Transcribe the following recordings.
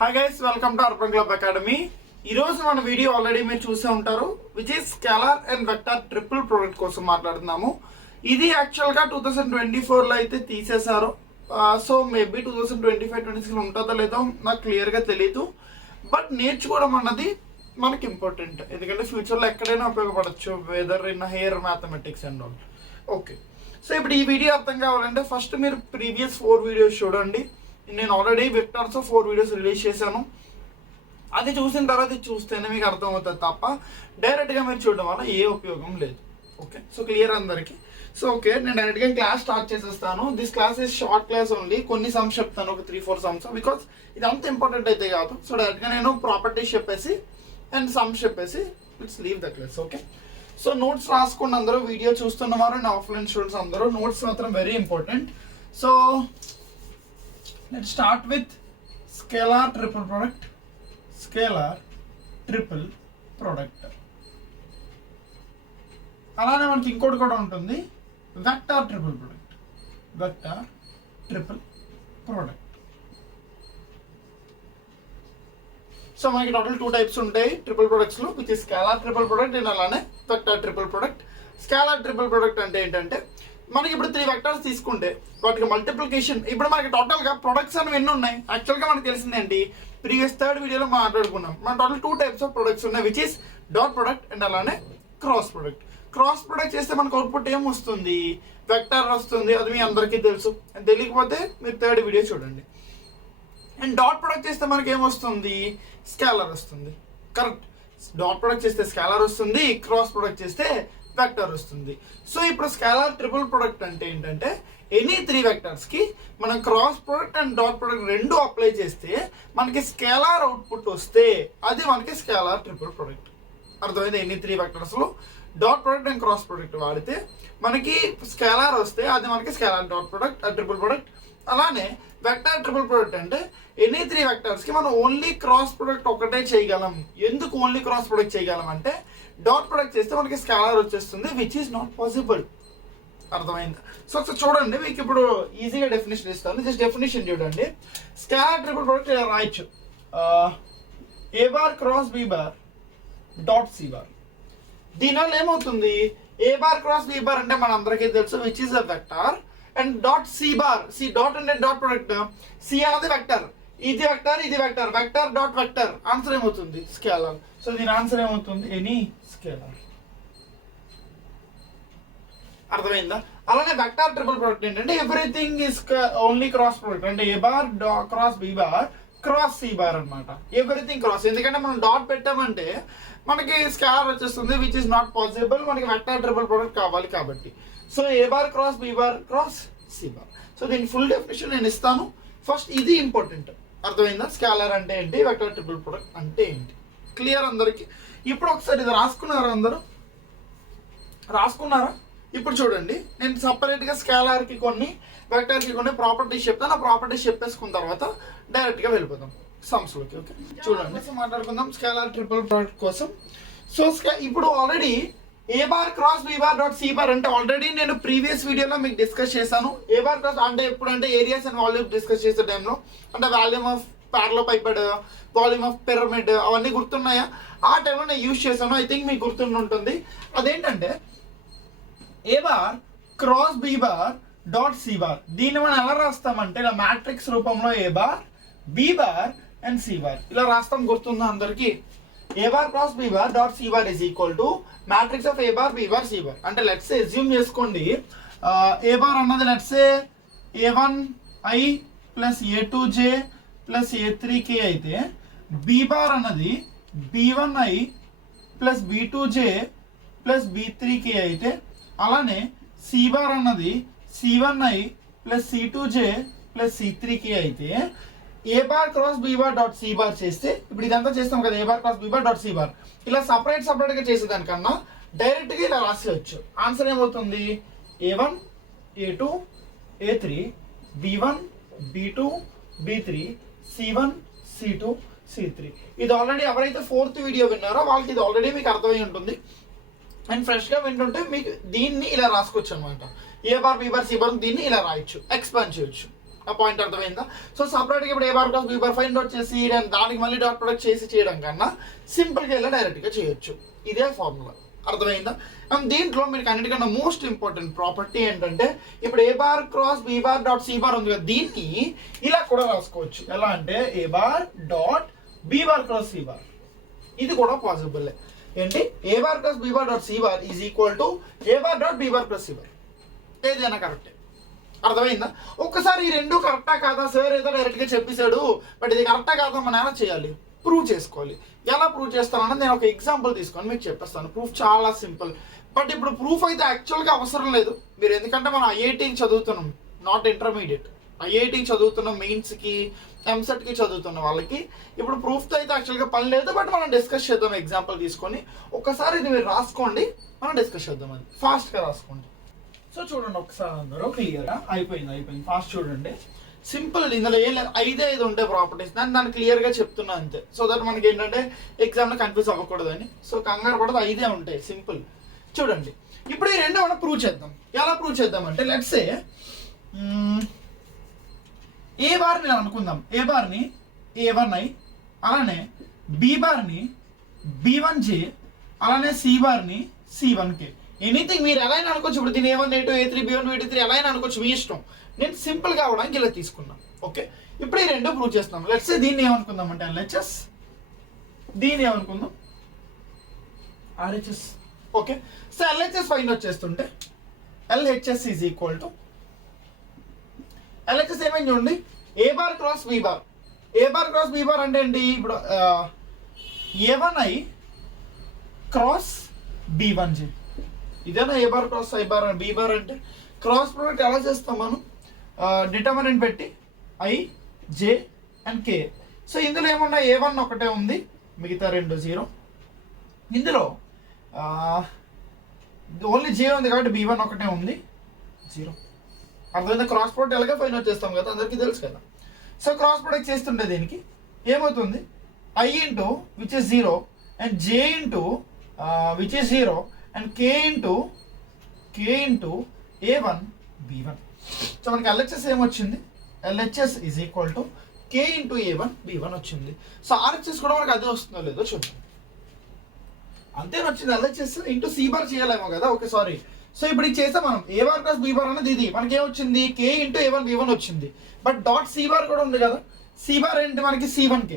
Hi guys, welcome to urban club academy. ఈ రోజు మన వీడియో ఆల్రెడీ మీరు చూసే ఉంటారు, which is scalar and vector triple product కోసం మాట్లాడుతున్నాము. ఇది యాక్చువల్గా 2024లో అయితే తీసేశారు. సో మేబీ 2025-26 ఉంటుందో లేదో నాకు క్లియర్గా తెలియదు. బట్ నేర్చుకోవడం అన్నది మనకి ఇంపార్టెంట్, ఎందుకంటే ఫ్యూచర్లో ఎక్కడైనా ఉపయోగపడచ్చు, whether in higher mathematics and all. Okay, so ఇప్పుడు ఈ వీడియో అర్థం కావాలంటే ఫస్ట్ మీరు ప్రీవియస్ 4 వీడియోస్ చూడండి. నేను ఆల్రెడీ వెక్టార్స్ 4 వీడియోస్ రిలీజ్ చేశాను. అది చూసిన తర్వాత ఇది చూస్తేనే మీకు అర్థమవుతుంది తప్ప డైరెక్ట్గా మీరు చూడడం వల్ల ఏ ఉపయోగం లేదు. ఓకే, సో క్లియర్ అందరికీ. సో ఓకే, నేను డైరెక్ట్గా క్లాస్ స్టార్ట్ చేసేస్తాను. This class is short class only. కొన్ని సమ్స్ చెప్తాను, ఒక 3-4 సమ్స్, బికాస్ ఇది అంత ఇంపార్టెంట్ అయితే కాదు. సో డైరెక్ట్గా నేను ప్రాపర్టీస్ చెప్పేసి అండ్ సమ్స్ చెప్పేసి it's leave the class. Okay, so notes రాసుకోండి అందరూ. వీడియో చూస్తున్నవారు అండ్ ఆఫ్లైన్ స్టూడెంట్స్ అందరూ నోట్స్ మాత్రం very important. So let's start with scalar triple product. Scalar triple product. అలానే మనకి ఇంకోటి కూడా ఉంటుంది, vector triple product. Vector triple product. So మనకి టోటల్ 2 టైప్స్ ఉంటాయి ట్రిపుల్ ప్రొడక్ట్స్లో, which is scalar triple product and అలానే vector triple product. Scalar triple product అంటే ఏంటంటే మనకి ఇప్పుడు 3 వెక్టర్స్ తీసుకుంటే వాటికి మల్టిప్లికేషన్, ఇప్పుడు మనకి టోటల్గా ప్రొడక్ట్స్ అనేవి ఎన్ని ఉన్నాయి యాక్చువల్గా మనకు తెలిసింది ఏంటి, ప్రీవియస్ 3rd వీడియోలో మాట్లాడుకున్నాం. మన టోటల్ 2 టైప్స్ ఆఫ్ ప్రొడక్ట్స్ ఉన్నాయి, which is dot product and అలానే క్రాస్ ప్రొడక్ట్. క్రాస్ ప్రొడక్ట్ చేస్తే మనకు అవుట్పుట్ ఏం వస్తుంది, వెక్టర్ వస్తుంది. అది మీ అందరికీ తెలుసు, తెలియకపోతే మీరు 3rd వీడియో చూడండి. అండ్ డాట్ ప్రొడక్ట్ చేస్తే మనకి ఏమొస్తుంది, స్కేలర్ వస్తుంది. కరెక్ట్, డాట్ ప్రొడక్ట్ చేస్తే స్కేలర్ వస్తుంది, క్రాస్ ప్రొడక్ట్ చేస్తే వెక్టర్ వస్తుంది. సో ఇప్పుడు స్కేలార్ ట్రిపుల్ ప్రొడక్ట్ అంటే ఏంటంటే ఎనీ 3 వెక్టర్స్కి మనం cross product and dot product రెండు అప్లై చేస్తే మనకి స్కేలార్ అవుట్పుట్ వస్తే అది మనకి స్కేలార్ ట్రిపుల్ ప్రొడక్ట్. అర్థమైంది? ఎనీ 3 వెక్టర్స్లో dot product and cross product వాడితే మనకి స్కేలార్ వస్తే అది మనకి scalar dot product triple product. అలానే వెక్టార్ ట్రిపుల్ ప్రొడక్ట్ అంటే ఎనీ 3 వెక్టర్స్కి మనం ఓన్లీ క్రాస్ ప్రొడక్ట్ ఒకటే చేయగలం. ఎందుకు ఓన్లీ క్రాస్ ప్రొడక్ట్ చేయగలం అంటే డాట్ ప్రొడక్ట్ చేస్తే మనకి స్కేలార్ వచ్చేస్తుంది, విచ్ ఈస్ నాట్ పాసిబుల్. అర్థమైందా? సో ఒకసారి చూడండి, మీకు ఇప్పుడు ఈజీగా డెఫినేషన్ ఇస్తాను. జస్ట్ డెఫినేషన్ చూడండి. స్కేలార్ ట్రిపుల్ ప్రొడక్ట్ ఇలా రాయొచ్చు, A bar cross B bar dot C bar. దీనివల్ల ఏమవుతుంది, A bar cross B bar అంటే మన అందరికీ తెలుసు, which is a vector. And dot C bar, C dot అంటే డాట్ ప్రొడక్ట్, సి అనేది వెక్టర్, ఇది వెక్టర్, ఇది vector, vector dot vector. Answer ఏమవుతుంది, స్కేలార్. సో దీని ఆన్సర్ ఏమవుతుంది, ఎనీ స్కేలార్. అర్థమైందా? అలానే వెక్టార్ ట్రిపుల్ ప్రొడక్ట్ ఏంటంటే everything is only cross product. అంటే A bar cross B bar cross C bar అనమాట. ఎవ్రీథింగ్ క్రాస్, ఎందుకంటే మనం డాట్ పెట్టామంటే మనకి స్కేలార్ వచ్చేస్తుంది, విచ్ ఇస్ నాట్ పాసిబుల్. మనకి వెక్టార్ ట్రిపుల్ ప్రొడక్ట్ కావాలి కాబట్టి. So A bar cross B bar cross C bar. So దీని ఫుల్ డెఫినేషన్ నేను ఇస్తాను. ఫస్ట్ ఇది ఇంపార్టెంట్. అర్థమైందా? స్కేలార్ అంటే ఏంటి, వెక్టార్ ట్రిపుల్ ప్రొడక్ట్ అంటే ఏంటి, క్లియర్ అందరికి? ఇప్పుడు ఒకసారి ఇది రాసుకున్నారా అందరూ? రాసుకున్నారా? ఇప్పుడు చూడండి, నేను సపరేట్గా స్కేలార్కి కొన్ని వెక్టార్కి కొన్ని ప్రాపర్టీస్ చెప్తాను. ఆ ప్రాపర్టీస్ చెప్పేసుకున్న తర్వాత డైరెక్ట్గా వెళ్ళిపోదాం సమ్స్లోకి. ఓకే, చూడండి, మాట్లాడుకుందాం స్కేలార్ ట్రిపుల్ ప్రొడక్ట్ కోసం. సో ఇప్పుడు already A bar cross B bar dot C bar అంటే ఆల్రెడీ నేను ప్రీవియస్ వీడియోలో మీకు డిస్కస్ చేశాను. ఏ బార్ క్రాస్ అంటే ఎప్పుడంటే ఏరియాస్ అండ్ వాల్యూమ్ డిస్కస్ చేసే టైంలో, అంటే volume of parallelepiped, volume of pyramid, అవన్నీ గుర్తున్నాయా? ఆ టైంలో నేను యూజ్ చేశాను. ఐ థింక్ మీకు గుర్తుంటుంది. అదేంటంటే A bar cross B bar dot C bar. దీన్ని మనం ఎలా రాస్తామంటే ఇలా మ్యాట్రిక్స్ రూపంలో A bar, B bar and C bar ఇలా రాస్తాం. గుర్తుందా అందరికి? A bar cross B bar dot C bar is equal to matrix of A bar, B bar, C bar. అంటే లెట్స్ సే అజ్యూమ్ చేసుకోండి, ఏ బార్ అన్నది let's say A1i plus A2j plus A3k అయితే B bar అన్నది B1i plus B2j plus B3k అయితే, అలానే C bar అన్నది C1i plus C2j plus C3k అయితే, A bar cross B bar dot C bar చేస్తే, ఇప్పుడు ఇదంతా చేస్తాం కదా, A bar cross B bar dot C bar, ఇలా సపరేట్గా చేసేదానికన్నా డైరెక్ట్గా ఇలా రాసేయచ్చు. ఆన్సర్ ఏమవుతుంది, A1 A2 A3 B1 B2 B3 C1 C2 C3. ఇది ఆల్రెడీ ఎవరైతే 4th వీడియో విన్నారో వాళ్ళకి ఇది ఆల్రెడీ మీకు అర్థమై ఉంటుంది. అండ్ ఫ్రెష్గా వింటుంటే మీకు దీన్ని ఇలా రాసుకోవచ్చు అనమాట. A bar B bar C bar దీన్ని ఇలా రాయొచ్చు, ఎక్స్పాండ్ చేయొచ్చు. ఆ పాయింట్ అర్థమైందా? సో సపరేట్గా ఇప్పుడు A bar cross B bar find out చేసి దానికి మళ్ళీ డాట్ ప్రొడక్ట్ చేసి చేయడం కన్నా సింపుల్గా ఇలా డైరెక్ట్గా చేయొచ్చు. ఇదే ఫార్ములా, అర్థమైందా? అండ్ దీంట్లో మీకు అన్నిటికన్నా మోస్ట్ ఇంపార్టెంట్ ప్రాపర్టీ ఏంటంటే ఇప్పుడు A bar cross B bar dot C bar ఉంది కదా, దీన్ని ఇలా కూడా రాసుకోవచ్చు. ఎలా అంటే A bar dot B bar cross C bar, ఇది కూడా పాసిబుల్. ఏంటి? A bar cross B bar dot C bar is equal to A bar dot B bar plus C bar. ఏదైనా కరెక్టే, అర్థమైందా? ఒక్కసారి ఈ రెండు కరెక్టా కాదా, సార్ ఏదో డైరెక్ట్గా చెప్పేశాడు బట్ ఇది కరెక్టా కాదా మనం ఎలా చేయాలి, ప్రూవ్ చేసుకోవాలి. ఎలా ప్రూవ్ చేస్తానని నేను ఒక ఎగ్జాంపుల్ తీసుకొని మీకు చెప్పేస్తాను. ప్రూఫ్ చాలా సింపుల్. బట్ ఇప్పుడు ప్రూఫ్ అయితే యాక్చువల్గా అవసరం లేదు మీరు, ఎందుకంటే మనం ఐఐటీకి చదువుతున్నాం, నాట్ ఇంటర్మీడియట్. ఐఐటీకి చదువుతున్నాం, మెయిన్స్కి ఎంసెట్కి చదువుతున్న వాళ్ళకి ఇప్పుడు ప్రూఫ్తో అయితే యాక్చువల్గా పని లేదు. బట్ మనం డిస్కస్ చేద్దాం ఎగ్జాంపుల్ తీసుకొని. ఒకసారి ఇది మీరు రాసుకోండి, మనం డిస్కస్ చేద్దాం. అది ఫాస్ట్గా రాసుకోండి. సో చూడండి ఒకసారి అందరూ క్లియర్గా అయిపోయింది. ఫాస్ట్ చూడండి, సింపుల్. ఇందులో ఏం లేదు, 5 ఉంటాయి ప్రాపర్టీస్. దాన్ని క్లియర్గా చెప్తున్నా అంతే, సో దట్ మనకి ఏంటంటే ఎగ్జామ్లో కన్ఫ్యూజ్ అవ్వకూడదని. సో కంగారు పడదు, 5 ఉంటాయి, సింపుల్. చూడండి ఇప్పుడు ఈ రెండు మనం ప్రూవ్ చేద్దాం. ఎలా ప్రూవ్ చేద్దాం అంటే లెట్స్ సే ఏ బార్ని అనుకుందాం, ఏ బార్ని A1I, అలానే బి బార్ని B1J, అలానే సి బార్ని C1K. ఎనీథింగ్ మీరు ఎలా అయినా అనుకోవచ్చు. ఇప్పుడు దీని A1 A2 A3 B1 B3 ఎలా అయినా అనుకోవచ్చు, మీ ఇష్టం. నేను సింపుల్ గా అవడానికి ఇలా తీసుకున్నాను. ఓకే, ఇప్పుడు ఈ రెండు ప్రూవ్ చేస్తున్నాం. లెట్స్ సే దీన్ని ఏమనుకుందాం అంటే LHS, దీన్ని ఏమనుకుందాం RHS. Okay, so LHS find out చేస్తుంటే LHS is equal to LHS ఏమైంది చూడండి, A bar cross B bar. A bar cross B bar అంటే ఏంటి? ఇప్పుడు A1I క్రాస్ B1J, ఇదేనా A bar cross I bar B bar అంటే? Cross product ఎలా చేస్తాం మనం? డిటర్మినెంట్ పెట్టి I, J అండ్ K. సో ఇందులో ఏమన్నా A1 ఒకటే ఉంది, మిగతా 2 0. ఇందులో ఓన్లీ J ఉంది కాబట్టి B1 ఒకటే ఉంది, 0. అర్థమైందా? క్రాస్ ప్రోడక్ట్ ఎలాగో ఫైండ్ అవుట్ చేస్తాం కదా, అందరికీ తెలుసు కదా. సో క్రాస్ ప్రోడక్ట్ చేస్తుంటే దీనికి ఏమవుతుంది? I into which is 0 and J into which is 0 and K into A1 B1. So మనకి LHS ఏమొచ్చింది? LHS is equal to K into A1 B1 వచ్చింది. సో RHS కూడా మనకి అదే వస్తుందో లేదో చూద్దాం. అంతేనా వచ్చింది? LHS ఇంటూ C బార్ చేయలేమో కదా. Okay sorry. సో ఇప్పుడు ఇది చేసాం మనం. ఏ బార్ ప్లస్ బీ బార్ అనేది ఇది మనకి ఏమొచ్చింది? K ఇంటూ A1 B1 వచ్చింది. బట్ డాట్ C బార్ కూడా ఉంది కదా. C బార్ ఏంటి మనకి? C1K.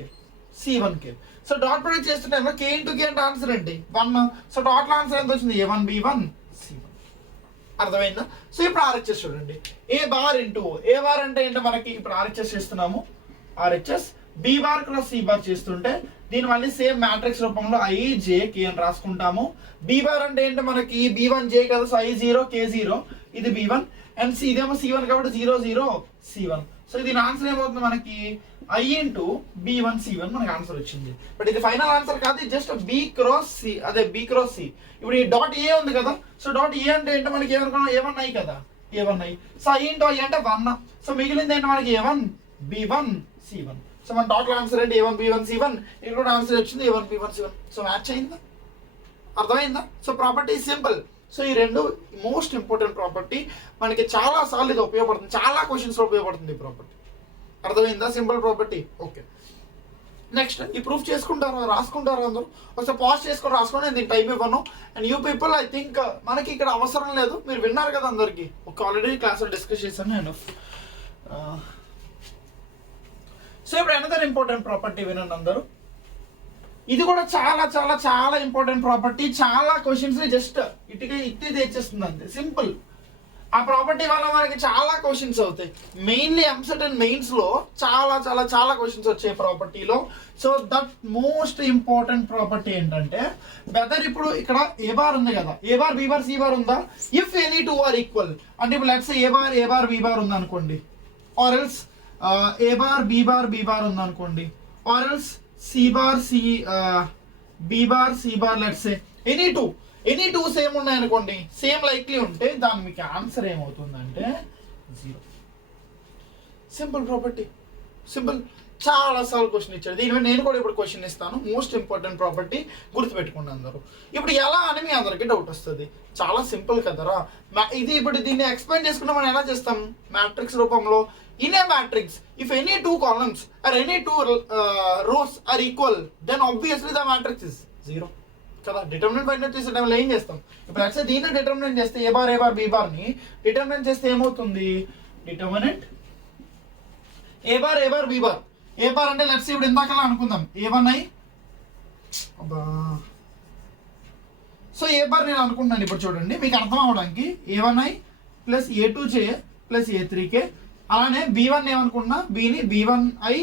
సో డాట్ ప్రొడక్ట్ చేస్తుంటే K ఇంటూ K అంటే ఆన్సర్ ఏంటి? 1. సో డాట్ ఆన్సర్ ఎంత వచ్చింది? A1 B1 C1. అర్థమైందా? సో ఇప్పుడు RHS చూడండి, A bar into A bar అంటే ఏంటో మనకి ఇప్పుడు RHS చేస్తున్నాము. RHS B bar cross C bar చేస్తుంటే దీని మళ్ళీ సేమ్ మ్యాట్రిక్స్ రూపంలో I, J, K అని రాసుకుంటాము. బి బార్ అంటే ఏంటో మనకి B1 J కదా, సో I0 K0, ఇది B1 అండ్ సి ఇదేమో C1 కాబట్టి 0 0 C1. సో దీని ఆన్సర్ ఏమవుతుంది మనకి? I ఇంటూ B1 C1 మనకి ఆన్సర్ వచ్చింది. బట్ ఇది ఫైనల్ ఆన్సర్ కాదు, జస్ట్ B క్రాస్ C, అదే B క్రాస్ C. ఇప్పుడు ఈ డాట్ ఏ ఉంది కదా, సో డాట్ ఏ అంటే ఏంటో మనకి ఏమనుకున్నాం? A1I కదా, A1I. So I into I అంటే 1. సో మిగిలింది ఏంటో మనకి A1 B1 C1. సో మన టోటల్ ఆన్సర్ ఏంటి? A1 B1 C1. ఇక్కడ కూడా ఆన్సర్ వచ్చింది A1 B1 C1. So match అయిందా? అర్థమైందా? So property simple. సో ఈ రెండు మోస్ట్ ఇంపార్టెంట్ ప్రాపర్టీ, మనకి చాలా సార్లు ఇది ఉపయోగపడుతుంది, చాలా క్వశ్చన్స్ ఉపయోగపడుతుంది ఈ ప్రాపర్టీ. అర్థమైందా? Simple property. ఓకే, నెక్స్ట్ ఈ ప్రూఫ్ చేసుకుంటారా, రాసుకుంటారా అందరూ? ఒకసారి పాజ్ చేసుకొని రాసుకోండి, నేను దీనికి టైం ఇవ్వను. And you people I think మనకి ఇక్కడ అవసరం లేదు, మీరు విన్నారు కదా అందరికీ. ఒక ఆల్రెడీ క్లాస్లో డిస్కస్ చేశాను నేను. సో ఇప్పుడు అనదర్ ఇంపార్టెంట్ ప్రాపర్టీ వినండి అందరూ. ఇది కూడా చాలా చాలా చాలా ఇంపార్టెంట్ ప్రాపర్టీ. చాలా క్వశ్చన్స్ జస్ట్ ఇట్టి తెచ్చేస్తుంది అంతే, సింపుల్. ఆ ప్రాపర్టీ వల్ల మనకి చాలా క్వశ్చన్స్ అవుతాయి. మెయిన్లీ ఎంసెట్ అండ్ మెయిన్స్ లో చాలా చాలా చాలా క్వశ్చన్స్ వచ్చాయి ప్రాపర్టీలో. So that most important property ఏంటంటే, వెదర్ ఇప్పుడు ఇక్కడ ఏ బార్ ఉంది కదా, A bar B bar C bar ఉందా? If any two are equal అంటే ఇప్పుడు let's A bar B bar ఉంది అనుకోండి, or else A bar B bar ఉంది అనుకోండి, or else C bar B bar C bar let's any two same ఉన్నాయి అనుకోండి, same likely ఉంటే దాని మీకు ఆన్సర్ ఏమవుతుందంటే 0. Simple property, simple. చాలాసార్లు క్వశ్చన్ ఇచ్చాడు. దీని మీద నేను కూడా ఇప్పుడు క్వశ్చన్ ఇస్తాను. మోస్ట్ ఇంపార్టెంట్ ప్రాపర్టీ గుర్తుపెట్టుకోండి అందరూ. ఇప్పుడు ఎలా అని మీ అందరికీ డౌట్ వస్తుంది. చాలా సింపుల్ కదరా. ఇప్పుడు దీన్ని ఎక్స్ప్లెయిన్ చేసుకుంటే మనం ఎలా చేస్తాం? మ్యాట్రిక్స్ రూపంలో. In a matrix if any two columns or any two rows are equal then obviously the matrix is zero కదా. డిటర్మినెంట్ ఫైండ్ అవుట్ చేసే టైంలో ఏం చేస్తాం? ఇప్పుడు యాక్చువల్లీ దీన్ని డిటర్మినెంట్ చేస్తే ఏ బార్ బి బార్ని డిటర్మినెంట్ చేస్తే ఏమవుతుంది? Determinant A bar B bar. A bar అంటే లెట్స్ ఇప్పుడు ఇందాకలా అనుకుందాం A1I. అబ్బా, సో ఏ బార్ నేను అనుకుంటున్నాను. ఇప్పుడు చూడండి మీకు అర్థం అవడానికి A1I plus A2J plus A3K. అలానే B1 ఏమనుకుంటున్నా, Bని B1I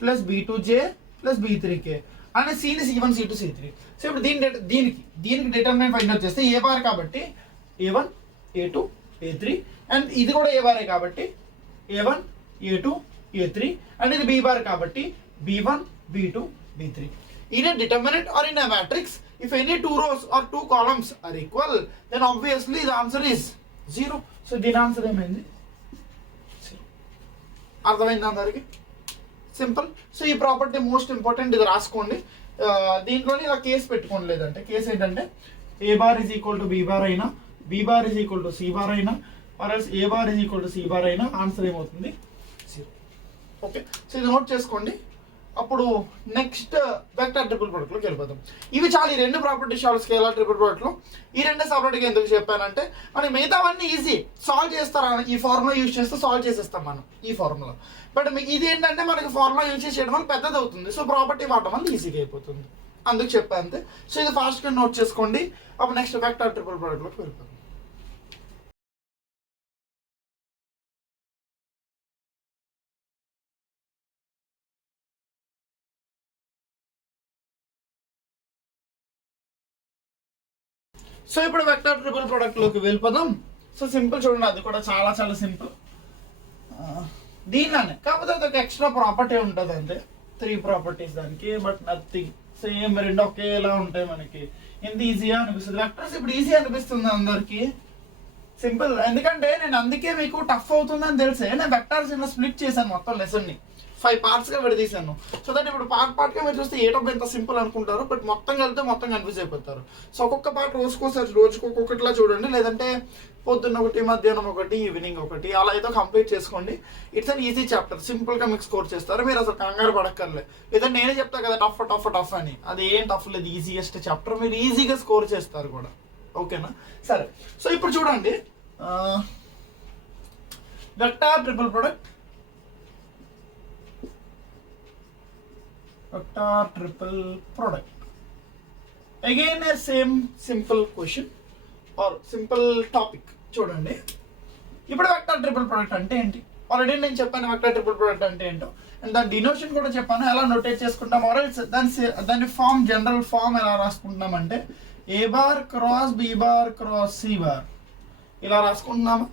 plus B2J plus B3K. అలానే Cని C1 C2 C3. సో ఇప్పుడు దీనికి డిటర్మినెంట్ ఫైండ్ అవుట్ చేస్తే ఏ బార్ కాబట్టి A1 A2 A3 అండ్ ఇది కూడా ఏ బారే కాబట్టి A1 A2 A3 అండ్ ఇది B బార్ కాబట్టి B1 B2 B3. In a determinant or in a matrix, if any two rows or two columns are equal, then obviously the answer is 0. So దీని answer ఏమైంది? 0. అర్థమైంది అందరికి? Simple. So ఈ property most important, ఇది రాసుకోండి. దీంట్లోనే ఇలా case పెట్టుకోండి. లేదంటే కేసు ఏంటంటే A bar is equal to B bar అయినా, B bar is equal to C bar అయినా, or else A bar is equal to C bar అయినా ఆన్సర్ ఏమవుతుంది? 0. ఓకే, సో ఇది నోట్ చేసుకోండి. అప్పుడు నెక్స్ట్ వెక్టర్ ట్రిపుల్ ప్రొడక్ట్లోకి వెళ్ళిపోతాం. ఇవి చాలా ఈ రెండు ప్రాపర్టీస్ చాలా స్కేలార్ ట్రిపుల్ ప్రొడక్ట్లో. ఈ రెండే సపరేట్గా ఎందుకు చెప్పానంటే మనకి మిగతావన్నీ ఈజీ సాల్వ్ చేస్తారా, ఈ ఫార్ములా యూజ్ చేస్తే సాల్వ్ చేసేస్తాం మనం ఈ ఫార్ములా. బట్ ఇది ఏంటంటే మనకి ఫార్ములా యూజ్ చేయడం వల్ల పెద్దది అవుతుంది. సో ప్రాపర్టీ వాడటం వల్ల ఈజీగా అయిపోతుంది, అందుకు చెప్పా అంతే. సో ఇది ఫాస్ట్గా నోట్ చేసుకోండి. అప్పుడు నెక్స్ట్ వెక్టర్ ట్రిపుల్ ప్రొడక్ట్లోకి వెళ్ళిపోతాం. సో ఇప్పుడు వెక్టర్ ట్రిపుల్ ప్రొడక్ట్లోకి వెళ్ళిపోదాం. సో సింపుల్ చూడండి, అది కూడా చాలా చాలా సింపుల్. దీనిలోనే కాకపోతే ఒక ఎక్స్ట్రా ప్రాపర్టీ ఉంటుంది అంతే, 3 ప్రాపర్టీస్ దానికి, బట్ నథింగ్. సేమ్ రెండు ఒకేలా ఉంటాయి మనకి. ఎంత ఈజీగా అనిపిస్తుంది వెక్టర్స్. ఇప్పుడు ఈజీ అనిపిస్తుంది అందరికి, సింపుల్. ఎందుకంటే నేను అందుకే మీకు టఫ్ అవుతుందని తెలిసే నేను వెక్టర్స్ ఇలా స్ప్లిట్ చేశాను మొత్తం లెసన్ని. 5 పార్ట్స్గా విడదీశాను. సో దట్ ఇప్పుడు పార్ట్గా మీరు చూస్తే ఏటప్పుడు ఎంత సింపుల్ అనుకుంటారు, బట్ మొత్తం కలిపితే మొత్తం కన్ఫ్యూజ్ అయిపోతారు. సో ఒక్కొక్క పార్ట్ రోజుకి ఒక్కొక్కటిలా చూడండి. లేదంటే పొద్దున్న ఒకటి, మధ్యాహ్నం ఒకటి, ఈవినింగ్ ఒకటి, అలా అయితే కంప్లీట్ చేసుకోండి. ఇట్స్ అన్ ఈజీ చాప్టర్, సింపుల్గా మీకు స్కోర్ చేస్తారు. మీరు అసలు కంగారు పడక్కర్లే. లేదంటే నేనే చెప్తాను కదా టఫ్ అని, అది ఏం టఫ్ లేదు, ఈజీయెస్ట్ చాప్టర్. మీరు ఈజీగా స్కోర్ చేస్తారు కూడా. ఓకేనా? సరే, సో ఇప్పుడు చూడండి vector triple product. Vector triple product. Again a same simple question or simple topic. చూడండి ఇప్పుడు వెక్టర్ ట్రిపుల్ ప్రొడక్ట్ అంటే ఏంటి ఆల్రెడీ నేను చెప్పాను. వెక్టర్ ట్రిపుల్ ప్రొడక్ట్ అంటే ఏంటో అండ్ దాని డినోషన్ కూడా చెప్పాను, ఎలా నోటేట్ చేసుకుంటాం. దాని ఫామ్, జనరల్ ఫామ్ ఎలా రాసుకుంటున్నాం అంటే A bar cross B bar cross C bar ఇలా రాసుకుంటున్నాము.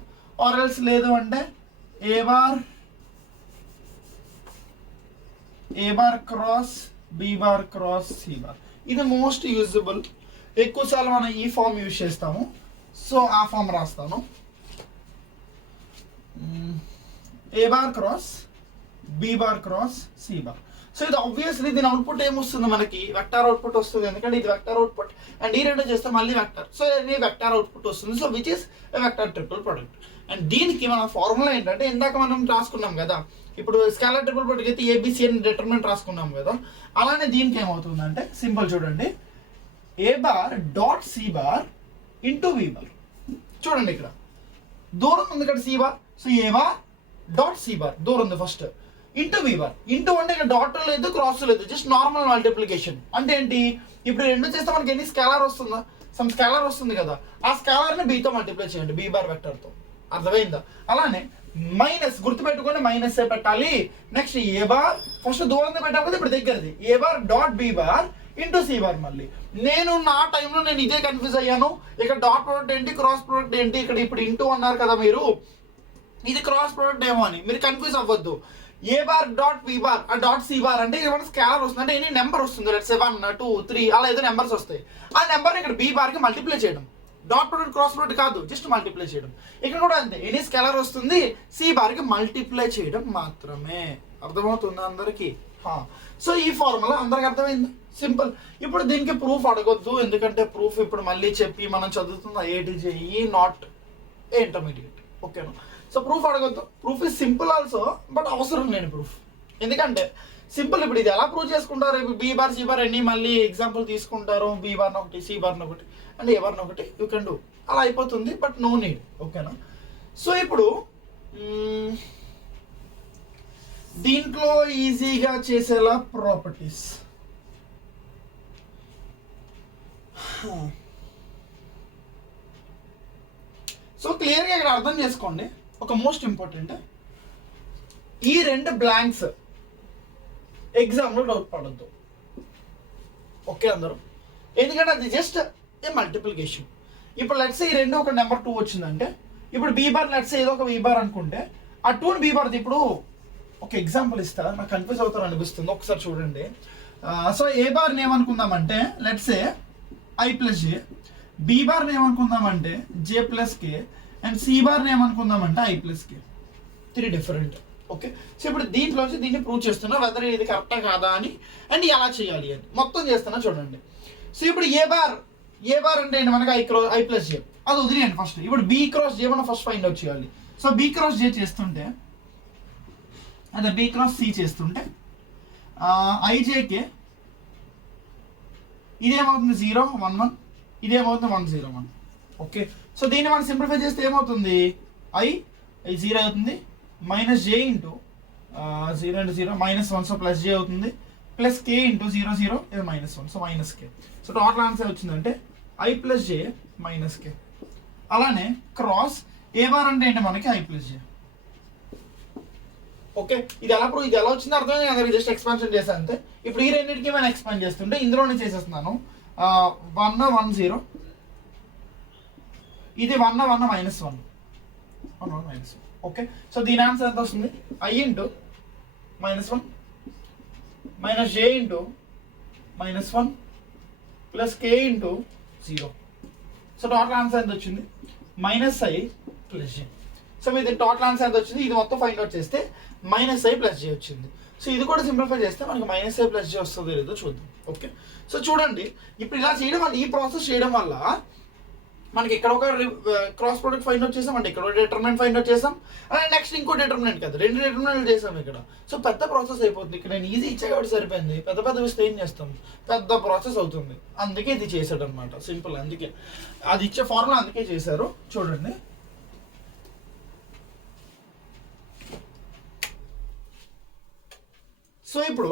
ఆర్ ఎల్స్ లేదు అంటే A bar cross B bar cross C bar. ఇది మోస్ట్ యూజబుల్. ఎక్కువసార్లు మనం ఈ ఫామ్ యూజ్ చేస్తాము. సో ఆ ఫామ్ రాస్తాను, A bar cross B bar cross C bar. So ఇది ఆబ్వియస్లీ దీని అవుట్పుట్ ఏమొస్తుంది మనకి? వెక్టర్ అవుట్పుట్ వస్తుంది, ఎందుకంటే ఇది వెక్టర్ అవుట్పుట్ అండ్ ఈ రెండు చేస్తే మళ్ళీ వెక్టర్. సో ఇది వెక్టర్ అవుట్పుట్ వస్తుంది. So which is vector triple product. And దీనికి మన ఫార్ములా ఏంటంటే ఇందాక మనం రాసుకున్నాం కదా, ఇప్పుడు స్కేలార్ ట్రిపుల్ ప్రొడక్ట్ అయితే ఏబిసి అని డిటర్మినెంట్ రాసుకున్నాం కదా, అలానే దీనికి ఏమవుతుందంటే సింపుల్ చూడండి, A bar dot C bar into B bar. చూడండి ఇక్కడ దూరం ఉంది ఇక్కడ C bar. So A bar dot C bar దూరం ఉంది first, into B bar. Into అంటే ఇక్కడ డాట్ లేదు, క్రాస్ లేదు, జస్ట్ నార్మల్ మల్టిప్లికేషన్. అంటే ఏంటి? ఇప్పుడు రెండు చేస్తే మనకి ఎన్ని స్కేలార్ వస్తుందా? సమ్ స్కేలార్ వస్తుంది కదా, ఆ స్కేలార్ని బీతో మల్టిప్లై చేయండి, బి బార్ వెక్టర్తో. అర్థమైందా? అలానే మైనస్ గుర్తుపెట్టుకొని మైనస్ ఏ పెట్టాలి. నెక్స్ట్ ఏ బార్ ఫస్ట్ దూరంగా పెట్టకపోతే ఇప్పుడు దగ్గరది, A bar dot B bar into C bar. మళ్ళీ నేను నా టైంలో నేను ఇదే కన్ఫ్యూజ్ అయ్యాను. ఇక్కడ డాట్ ప్రోడక్ట్ ఏంటి, క్రాస్ ప్రోడక్ట్ ఏంటి, ఇక్కడ ఇప్పుడు ఇంటూ అన్నారు కదా మీరు, ఇది క్రాస్ ప్రోడక్ట్ ఏమో అని మీరు కన్ఫ్యూజ్ అవ్వద్దు. ఏ బార్ డాట్ బి బార్ ఆ డాట్ సి బార్ అంటే ఇక్కడ స్కేలార్ వస్తుంది, అంటే ఎనీ నెంబర్ వస్తుంది, 7 2 3 అలా ఏదో నెంబర్స్ వస్తాయి. ఆ నెంబర్ ఇక్కడ బి బార్కి మల్టిప్లై చేయడం. డాట్ ప్రోడక్ట్ క్రాస్ ప్రోడక్ట్ కాదు, జస్ట్ మల్టిప్లై చేయడం. ఇక్కడ కూడా అంతే, ఎనీ స్కేలార్ వస్తుంది, సి బార్కి మల్టిప్లై చేయడం మాత్రమే. అర్థమవుతుంది అందరికీ? సో ఈ ఫార్ములా అందరికి అర్థమైంది, సింపుల్. ఇప్పుడు దీనికి ప్రూఫ్ అడగొద్దు, ఎందుకంటే ప్రూఫ్ ఇప్పుడు మళ్ళీ చెప్పి మనం చదువుతున్న ఐఐటి జేఈఈ నాట్ ఇంటర్మీడియట్, ఓకేనా? సో ప్రూఫ్ అడగొద్దు, proof is simple also, but అవసరం లేని ప్రూఫ్. ఎందుకంటే సింపుల్, ఇప్పుడు ఇది ఎలా ప్రూవ్ చేసుకుంటారు? ఇప్పుడు బీ బార్ సి బార్ అన్ని మళ్ళీ ఎగ్జాంపుల్ తీసుకుంటారు, బీ బార్ని ఒకటి సి బార్ని ఒకటి అండ్ ఏ బార్ని ఒకటి, యూ కెన్ డూ, అలా అయిపోతుంది, బట్ నో నీడ్, ఓకేనా? సో ఇప్పుడు దీంట్లో ఈజీగా చేసేలా ప్రాపర్టీస్. సో క్లియర్గా ఇక్కడ అర్థం చేసుకోండి, ఒక మోస్ట్ ఇంపార్టెంట్, ఈ రెండు బ్లాంక్స్ ఎగ్జామ్లో డౌట్ పడద్దు, ఓకే అందరూ? ఎందుకంటే అది జస్ట్ ఏ మల్టిప్లికేషన్. ఇప్పుడు లెట్స్ ఈ రెండు ఒక నెంబర్ 2 వచ్చిందంటే, ఇప్పుడు బీ బార్ లెట్స్ ఏదో ఒక బీ బార్ అనుకుంటే, ఆ 2ని బీ బార్ది. ఇప్పుడు ఒక ఎగ్జాంపుల్ ఇస్తా, నాకు కన్ఫ్యూజ్ అవుతారు అనిపిస్తుంది, ఒకసారి చూడండి. సో ఏ బార్ని ఏమనుకుందామంటే let's A I plus J, B బార్ని ఏమనుకుందామంటే J plus K, and C బార్ని ఏమనుకుందామంటే I plus K. 3 different, okay? So ఇప్పుడు దీంట్లోంచి దీన్ని ప్రూవ్ చేస్తున్నా వెదర్ ఇది కరెక్టా కాదా అని, అండ్ ఎలా చేయాలి అని మొత్తం చేస్తున్నా చూడండి. సో ఇప్పుడు ఏ బార్ అంటే ఏంటి? మనకి ఐ ప్లస్ జే, అది వదిలేయండి ఫస్ట్. ఇప్పుడు బీ క్రాస్ జే మనం ఫస్ట్ ఫైండ్ అవుట్ చేయాలి. సో బీ క్రాస్ జే చేస్తుంటే, అదే బీ క్రాస్ సి చేస్తుంటే ఐజేకే ఇదేమవుతుంది 0 1 1, ఇదేమవుతుంది 1 0 1, ఓకే? సో దీన్ని మనం సింప్లిఫై చేస్తే ఏమవుతుంది? ఐ 0 అవుతుంది, minus J into 0 into 0 -1, so plus J అవుతుంది, ప్లస్ కే ఇంటూ 0 0 ఇది -1, so minus K. So total answer వచ్చిందంటే I plus J minus K. అలానే క్రాస్ ఏ బార్ అంటే ఏంటి? మనకి ఐ ప్లస్ జే, ఓకే? ఇది ఎలా ప్రూవ్, ఇది ఎలా వచ్చిందో అర్థం కాదు, జస్ట్ ఎక్స్పాన్షన్ చేశాను అంతే. ఇప్పుడు ఈ రెండింటికి మనం ఎక్స్పాండ్ చేస్తుంటే ఇందులోనే చేసేస్తున్నాను. 1 1 0, ఇది 1 1 -1 1 1 -1, ఓకే? సో దీని ఆన్సర్ ఎంత వస్తుంది? I into -1 minus J into -1 plus K into 0. So total answer ఎంత వచ్చింది? -i plus J. సో ఇది టోటల్ ఆన్సర్ ఎంత వచ్చింది? ఇది మొత్తం ఫైండ్ అవుట్ చేస్తే -i ప్లస్ జే వచ్చింది. సో ఇది కూడా సింప్లిఫై చేస్తే మనకి -i ప్లస్ జే వస్తుందో లేదో చూద్దాం, ఓకే? సో చూడండి, ఇప్పుడు ఇలా చేయడం వల్ల, ఈ ప్రాసెస్ చేయడం వల్ల మనకి ఇక్కడ ఒక క్రాస్ ప్రోడక్ట్ ఫైండ్ అవుట్ చేసాం, అంటే ఇక్కడ ఒక డిటర్మినెంట్ ఫైండ్ అవుట్ చేసాం, అండ్ నెక్స్ట్ ఇంకో డిటర్మినెంట్ కదా, 2 డిటర్మినెంట్ చేసాం ఇక్కడ. సో పెద్ద ప్రాసెస్ అయిపోతుంది. ఇక్కడ నేను ఈజీ ఇచ్చే కాబట్టి సరిపోయింది, పెద్ద పెద్ద విస్తే ఏం చేస్తాం, పెద్ద ప్రాసెస్ అవుతుంది. అందుకే ఇది చేశాడు అనమాట, సింపుల్. అందుకే అది ఇచ్చే ఫార్ములా అందుకే చేశారు. చూడండి, సో ఇప్పుడు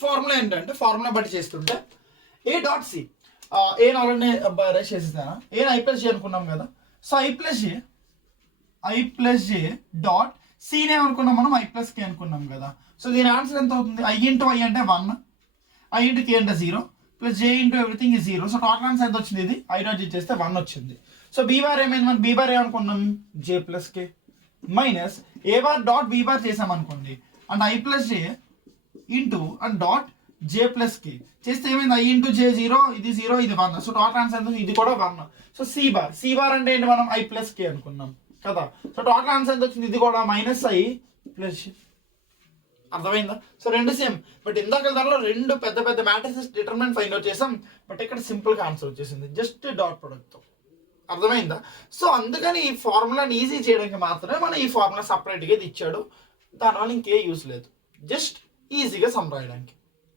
ఫార్ములా ఏంటంటే, ఫార్ములా బట్టి చేస్తుంటే A dot C, A already raise చేసేస్తానా, ఏ ఐ ప్లస్ జే అనుకున్నాం కదా. So I plus J dot సీనే అనుకున్నాం మనం, ఐ ప్లస్ కే అనుకున్నాం కదా. సో దీని ఆన్సర్ ఎంత అవుతుంది? ఐ ఇంటూ ఐ అంటే 1, ఐ ఇంటూ కే అంటే 0, ప్లస్ జే ఇంటూ ఎవ్రీథింగ్ ఈ 0. సో టోటల్ ఆన్సర్ ఎంత వచ్చింది? ఇది ఐ డాట్ జే చేస్తే 1 వచ్చింది. సో బీ బార్ ఏమైంది? మనం బీ బార్ ఏమనుకున్నాం? J plus K minus A bar dot B bar చేసాం అనుకోండి, and I plus J into and dot J plus K చేస్తే ఏమైంది? ఐ ఇంటూ జే 0, ఇది 0, ఇది 1. సో టోటల్ ఆన్సర్ ఎంత? ఇది కూడా 1. సో సి బార్ అంటే ఏంటి? మనం ఐ ప్లస్ కే అనుకున్నాం కదా. సో టోటల్ ఆన్సర్ ఎంత వచ్చింది? ఇది కూడా -i ప్లస్ జే. అర్థమైందా? సో రెండు సేమ్, బట్ ఇందాక దానిలో రెండు పెద్ద పెద్ద మ్యాట్రిసెస్ డిటర్మినెంట్ ఫైండ్ అవుట్ చేసాం, బట్ ఇక్కడ సింపుల్గా ఆన్సర్ వచ్చేసింది జస్ట్ డాట్ ప్రొడక్ట్తో. అర్థమైందా? సో అందుకని ఈ ఫార్ములాని ఈజీ చేయడానికి మాత్రమే మనం ఈ ఫార్ములా సపరేట్గా ఇది ఇచ్చాడు, దానివల్ల ఇంకే యూజ్ లేదు, జస్ట్ ఈజీగా సమ్ రాయడానికి.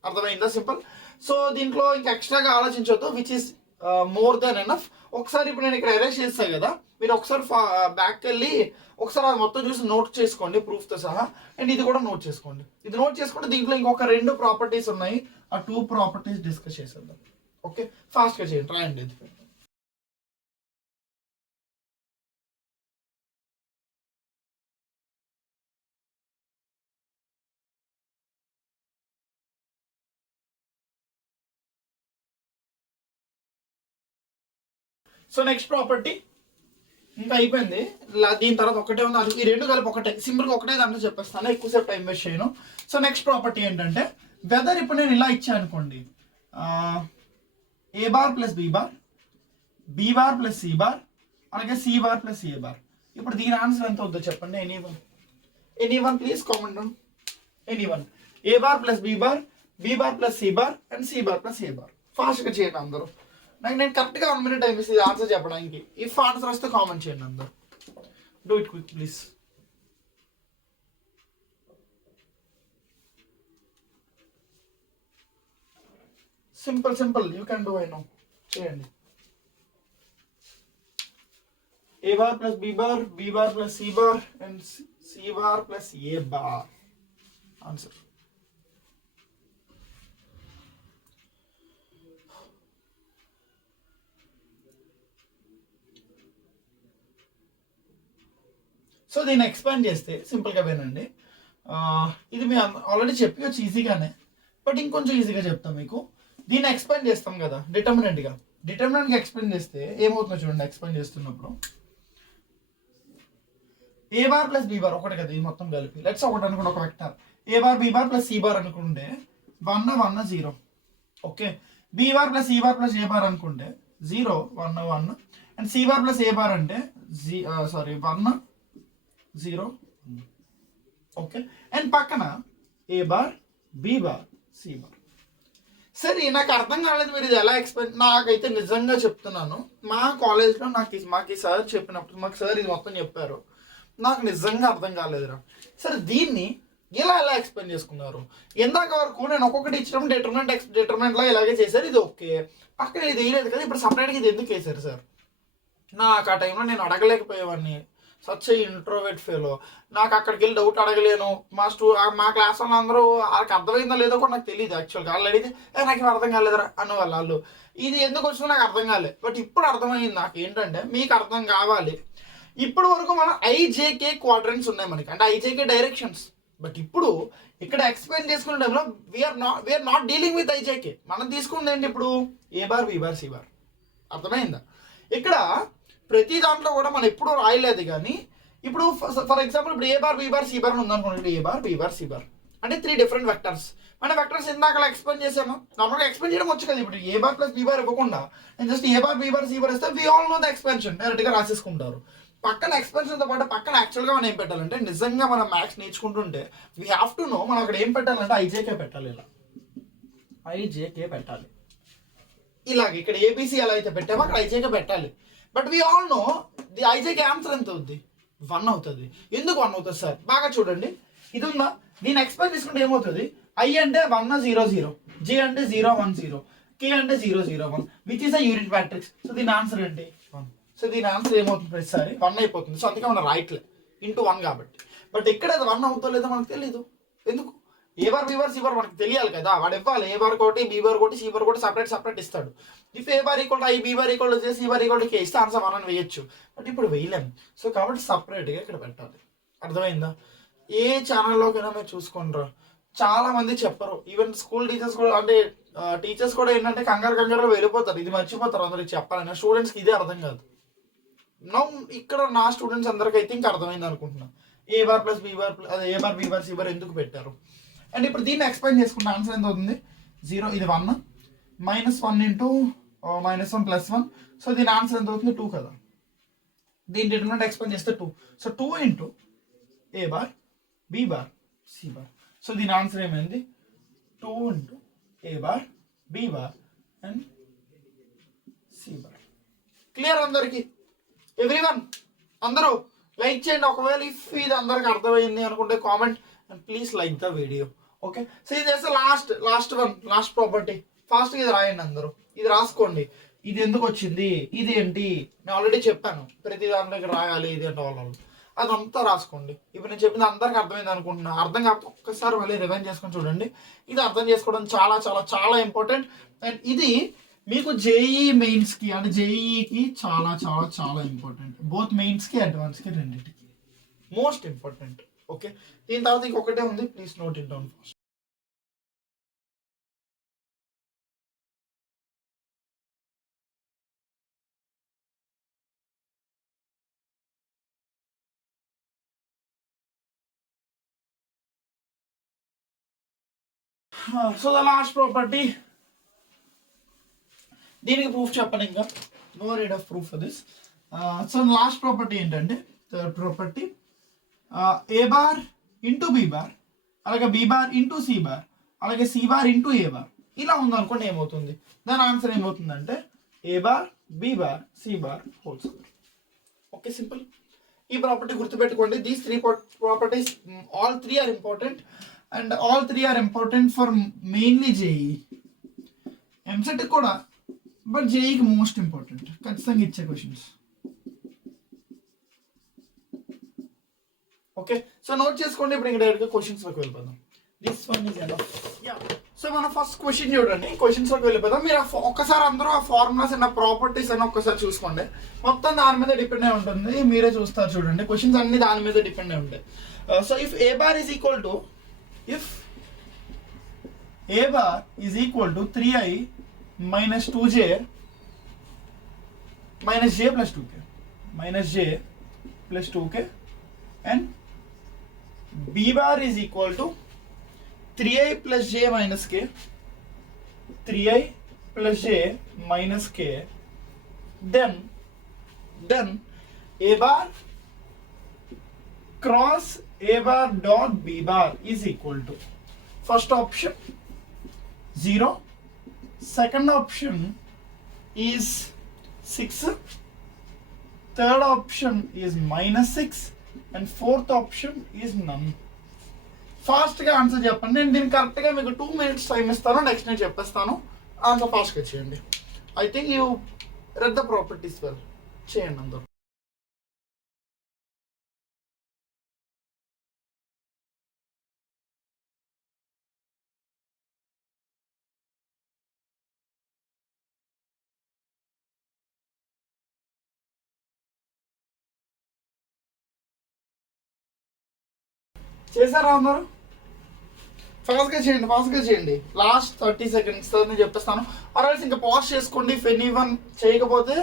అర్థమైందా? సింపుల్. సో దీంట్లో ఇంకా ఎక్స్ట్రాగా ఆలోచించవద్దు, which is more than enough. ఒకసారి ఇప్పుడు నేను ఇక్కడ అరేంజ్ చేస్తాను కదా, మీరు ఒకసారి బ్యాక్ వెళ్ళి ఒకసారి అది మొత్తం చూసి నోట్ చేసుకోండి ప్రూఫ్తో సహా, అండ్ ఇది కూడా నోట్ చేసుకోండి. ఇది నోట్ చేసుకుంటే దీంట్లో ఇంకొక 2 ప్రాపర్టీస్ ఉన్నాయి, ఆ 2 ప్రాపర్టీస్ డిస్కస్ చేసేద్దాం, ఓకే? ఫాస్ట్గా చేయండి, రాయండి. ఇది సో నెక్స్ట్ ప్రాపర్టీ ఇంకా అయిపోయింది, దీని తర్వాత ఒకటే ఉంది, అది ఈ 2 కలిపి ఒకటే, సింపుల్గా ఒకటే దాంట్లో చెప్పేస్తాను, ఎక్కువసేపు టైం వేస్ట్ చేయను. సో నెక్స్ట్ ప్రాపర్టీ ఏంటంటే, వెదర్ ఇప్పుడు నేను ఇలా ఇచ్చాను అనుకోండి, A bar plus B bar, B bar plus C bar, అలాగే C bar plus A bar. ఇప్పుడు దీని ఆన్సర్ ఎంత అవుతుందో చెప్పండి. Anyone please comment on anyone. A bar plus B bar, B bar plus C bar and C bar plus A bar. ఫాస్ట్గా చేయండి అందరూ. నేను కరెక్ట్గా 1 minute టైం ఇస్తుంది ఆన్సర్ చెప్పడానికి. ఇఫ్ ఆన్సర్ వస్తే కామెంట్ చేయండి అందరూ. Do it quick please. Simple you can do. I know. చేయండి. A bar plus B bar, B bar plus C bar and C bar plus A bar. Answer. So దీన్ని expand చేస్తే సింపుల్గా వినండి. ఇది మేము ఆల్రెడీ చెప్పవచ్చు ఈజీగానే, బట్ ఇంకొంచెం ఈజీగా చెప్తాం మీకు. దీన్ని ఎక్స్పాండ్ చేస్తాం కదా డిటర్మినెంట్గా ఎక్స్పాండ్ చేస్తే ఏమవుతుందో చూడండి. ఎక్స్పాండ్ చేస్తున్నప్పుడు A bar plus B bar ఒకటి కదా, ఇది మొత్తం కలిపి లెట్స్ ఒకటి అనుకోండి, ఒక vector. A bar B bar plus C bar అనుకుంటే 1 1 0. Okay. B bar plus C bar plus A bar అనుకుంటే 0 1 1 and C bar plus A bar అంటే 1 0. ఓకే. అండ్ పక్కన A bar B bar C bar. సరే నాకు అర్థం కాలేదు మీరు ఇది ఎలా ఎక్స్ప్లెయిన్. నాకైతే నిజంగా చెప్తున్నాను, మా కాలేజ్లో మాకు ఈ సార్ చెప్పినప్పుడు మాకు సార్ ఇది మొత్తం చెప్పారు, నాకు నిజంగా అర్థం కాలేదురా. సరే దీన్ని ఎలా ఎక్స్ప్లెయిన్ చేసుకున్నారు? ఇందాక వరకు నేను ఒక్కొక్కటి ఇచ్చినప్పుడు డిటర్మినెంట్లో ఇలాగే చేశారు, ఇది ఓకే. పక్కన ఇది వేయలేదు కదా, ఇప్పుడు సపరేట్గా ఇది ఎందుకు వేశారు సార్? నాకు ఆ టైంలో నేను అడగలేకపోయేవాడిని. Such introvert fellow. నాకు అక్కడికి వెళ్ళి డౌట్ అడగలేను. మా క్లాస్ వాళ్ళు అందరూ వాళ్ళకి అర్థమైందో లేదో కూడా నాకు తెలియదు. యాక్చువల్గా వాళ్ళు అడిగితే నాకు ఇవి అర్థం కాలేదురా అన్నవాళ్ళు. వాళ్ళు ఇది ఎందుకు వచ్చిందో నాకు అర్థం కాలేదు, బట్ ఇప్పుడు అర్థమైంది నాకు. ఏంటంటే మీకు అర్థం కావాలి. ఇప్పటి వరకు మన ఐజేకే క్వాడ్రెంట్స్ ఉన్నాయి మనకి, అంటే ఐజేకే డైరెక్షన్స్. బట్ ఇప్పుడు ఇక్కడ ఎక్స్ప్లెయిన్ చేసుకునే టైంలో we are not dealing with I J K. మనం తీసుకుంది ఏంటి ఇప్పుడు? A bar B bar C bar. అర్థమైందా? ఇక్కడ ప్రతి దాంట్లో కూడా మనం ఎప్పుడూ రాయలేదు. కానీ ఇప్పుడు ఫర్ ఎగ్జాంపుల్ ఇప్పుడు A bar B bar C bar అని ఉందనుకోండి. A bar B bar C bar అంటే 3 డిఫరెంట్ వెక్టర్స్. మన వెక్టర్స్ ఇందాక ఎక్స్ప్లెయిన్ చేసాము. నార్మల్గా ఎక్స్ప్లెయిన్ చేయడం వచ్చు కదా. ఇప్పుడు A bar plus B bar ఇవ్వకుండా నేను just A bar B bar C bar ఇస్తే we all know the expansion డైరెక్ట్గా రాసేసుకుంటారు. పక్కన ఎక్స్పెన్షన్తో పాటు పక్కన యాక్చువల్గా మనం ఏం పెట్టాలంటే, నిజంగా మనం మ్యాథ్స్ నేర్చుకుంటుంటే వీ హ్యావ్ టు నో మనం అక్కడ ఏం పెట్టాలంటే ఐజేకే పెట్టాలి. ఇలా ఐజేకే పెట్టాలి. ఇలాగ ఇక్కడ ఏబీసీ ఎలా అయితే పెట్టామో అక్కడ ఐజేకే పెట్టాలి. But we all know the IJK answer ఎంత అవుద్ది? 1 అవుతుంది. ఎందుకు 1 అవుతుంది సార్? బాగా చూడండి. ఇది ఉందా? దీన్ని ఎక్స్ప్లెయిన్ చేసుకుంటే ఏమవుతుంది? ఐ అంటే 1 0 0, జే అంటే 0 1 0, కే అంటే 0 0 1 which is a unit matrix. So దీని ఆన్సర్ ఏంటి? 1. సో దీని ఆన్సర్ ఏమవుతుంది? ప్రతిసారి 1 అయిపోతుంది. సో అందుకే మనం రైట్లే ఇంటూ 1 కాబట్టి. బట్ ఎక్కడ అది 1 అవుతో లేదో మనకు తెలియదు. ఎందుకు? A bar B bar C bar మనకు తెలియాలి కదా. వాడు ఇవ్వాలి. ఏ బార్ కోటి బీ బార్ కోటి సి బార్ కోటి సపరేట్ ఇస్తాడు. If A bar equal I, B bar equal C bar equal K ఇస్తే ఆన్సర్ 1 అని వేయచ్చు. బట్ ఇప్పుడు వేయలేము. సో కాబట్టి సపరేట్గా ఇక్కడ పెట్టాలి. అర్థమైందా? ఏ ఛానల్లోకైనా మీరు చూసుకుంటారా, చాలా మంది చెప్పరు. ఈవెన్ స్కూల్ టీచర్స్ కూడా, అంటే టీచర్స్ కూడా ఏంటంటే కంగారులో వెళ్ళిపోతారు. ఇది మర్చిపోతారు అందరికి చెప్పాలని. స్టూడెంట్స్కి ఇదే అర్థం కాదు. ఇక్కడ నా స్టూడెంట్స్ అందరికి అయితే ఇంకా అర్థమైంది అనుకుంటున్నా. A bar plus B bar అదే A bar B bar C bar ఎందుకు పెట్టారు. అండ్ ఇప్పుడు దీన్ని ఎక్స్ప్లెయిన్ చేసుకుంటే ఆన్సర్ ఎంత అవుతుంది? 0. ఇది 1 -1 ఇంటూ -1 + 1. సో దీని ఆన్సర్ ఎంత అవుతుంది? 2 కదా. దీని డిటర్మినెంట్ ఎక్స్ప్లెయిన్ చేస్తే 2. So 2 into A bar B bar C bar. So దీని ఆన్సర్ ఏమైంది? 2 into A bar B bar and C bar. Clear అందరికి? ఎవ్రీవన్ అందరూ లైక్ చేయండి. ఒకవేళ ఇఫ్ ఇది అందరికి అర్థమైంది అనుకుంటే comment and please like the video. Okay. So ఇది చేస్తే లాస్ట్ ప్రాపర్టీ. ఫాస్ట్గా ఇది రాయండి అందరూ. ఇది రాసుకోండి. ఇది ఎందుకు వచ్చింది, ఇది ఏంటి, నేను ఆల్రెడీ చెప్పాను. ప్రతి దాంట్లోకి రాయాలి ఇది అంటే వాళ్ళు అదంతా రాసుకోండి. ఇప్పుడు నేను చెప్పింది అందరికి అర్థమైంది అనుకుంటున్నా. అర్థం కాకపోతే ఒక్కసారి మళ్ళీ రివైండ్ చేసుకొని చూడండి. ఇది అర్థం చేసుకోవడం చాలా చాలా చాలా ఇంపార్టెంట్. అండ్ ఇది మీకు జేఈ మెయిన్స్కి అంటే జేఈకి చాలా చాలా చాలా ఇంపార్టెంట్. బోత్ మెయిన్స్కి అడ్వాన్స్కి రెండింటికి మోస్ట్ ఇంపార్టెంట్. ఓకే. దీని తర్వాత ఇంకొకటే ఉంది, please note it down first. So the last property, దీనికి ప్రూఫ్ చెప్పను, ఇంకా no read of proof for this. So last property ఏంటంటే third property, A bar into B bar, అలాగే B bar into C bar, అలాగే C bar into A bar, ఇలా ఉందనుకోండి ఏమవుతుంది? దాని ఆన్సర్ ఏమవుతుందంటే A bar B bar C bar whole square. Okay, simple. ఈ property గుర్తుపెట్టుకోండి. These three properties, all three are important and all three are important for mainly JEE, EAMCET కూడా, but జేఈకి most important, ఖచ్చితంగా ఇచ్చే క్వశ్చన్స్. ఓకే, సో నోట్ చేసుకోండి. ఇప్పుడు ఇంకా డైరెక్ట్గా క్వశ్చన్స్లోకి వెళ్ళిపోదాం. This one is enough. Yeah, so మన ఫస్ట్ క్వశ్చన్ చూడండి, క్వశ్చన్స్లోకి వెళ్ళిపోదాం. మీరు ఒక్కసారి అందరూ ఆ ఫార్ములాస్ అండ్ ఆ ప్రాపర్టీస్ అని ఒక్కసారి చూసుకోండి. మొత్తం దాని మీద డిపెండ్ అయి ఉంటుంది, మీరే చూస్తారు చూడండి. క్వశ్చన్స్ అన్ని దాని మీద డిపెండ్ అయి ఉంటాయి. So if A bar is equal to, if A bar is equal to 3i minus 2j minus j plus 2k, minus j plus 2k, and b bar is equal to 3i plus j minus k, 3i plus j minus k, then a bar cross a bar dot b bar is equal to, first option 0, second option is 6, third option is -6, and fourth option is none. ఫాస్ట్గా answer చెప్పండి. నేను దీన్ని కరెక్ట్గా మీకు 2 minutes time ఇస్తాను, next నేను చెప్పేస్తాను. Answer ఫాస్ట్గా చేయండి. I think you read the properties well. చేయండి అందరూ. చేశారా అందరూ? ఫాస్ట్గా చేయండి. లాస్ట్ 30 seconds నేను చెప్పేస్తాను. అరవైస్ ఇంకా పాజ్ చేసుకోండి. ఇఫ్ ఎనీ వన్ చేయకపోతే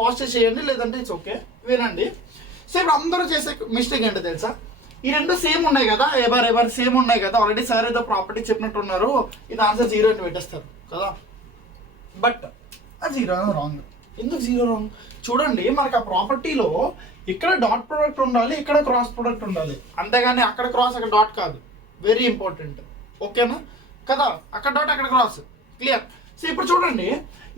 పాజ్ చేయండి, లేదంటే ఇట్స్ ఓకే. వినండి. సో ఇప్పుడు అందరూ చేసే మిస్టేక్ ఏంటో తెలుసా? ఈ రెండు సేమ్ ఉన్నాయి కదా, ఏ బార్ సేమ్ ఉన్నాయి కదా. ఆల్రెడీ సార్ ఏదో ప్రాపర్టీ చెప్పినట్టున్నారు, ఇది ఆన్సర్ 0 అని పెట్టేస్తారు కదా. బట్ ఆ 0 రాంగ్. ఎందుకు 0 రాంగ్? చూడండి, మనకు ఆ ప్రాపర్టీలో ఇక్కడ డాట్ ప్రొడక్ట్ ఉండాలి, ఇక్కడ క్రాస్ ప్రొడక్ట్ ఉండాలి, అంతేగాని అక్కడ క్రాస్ అక్కడ డాట్ కాదు. వెరీ ఇంపార్టెంట్, ఓకేనా కదా? అక్కడ డాట్ అక్కడ క్రాస్, క్లియర్. సో ఇప్పుడు చూడండి,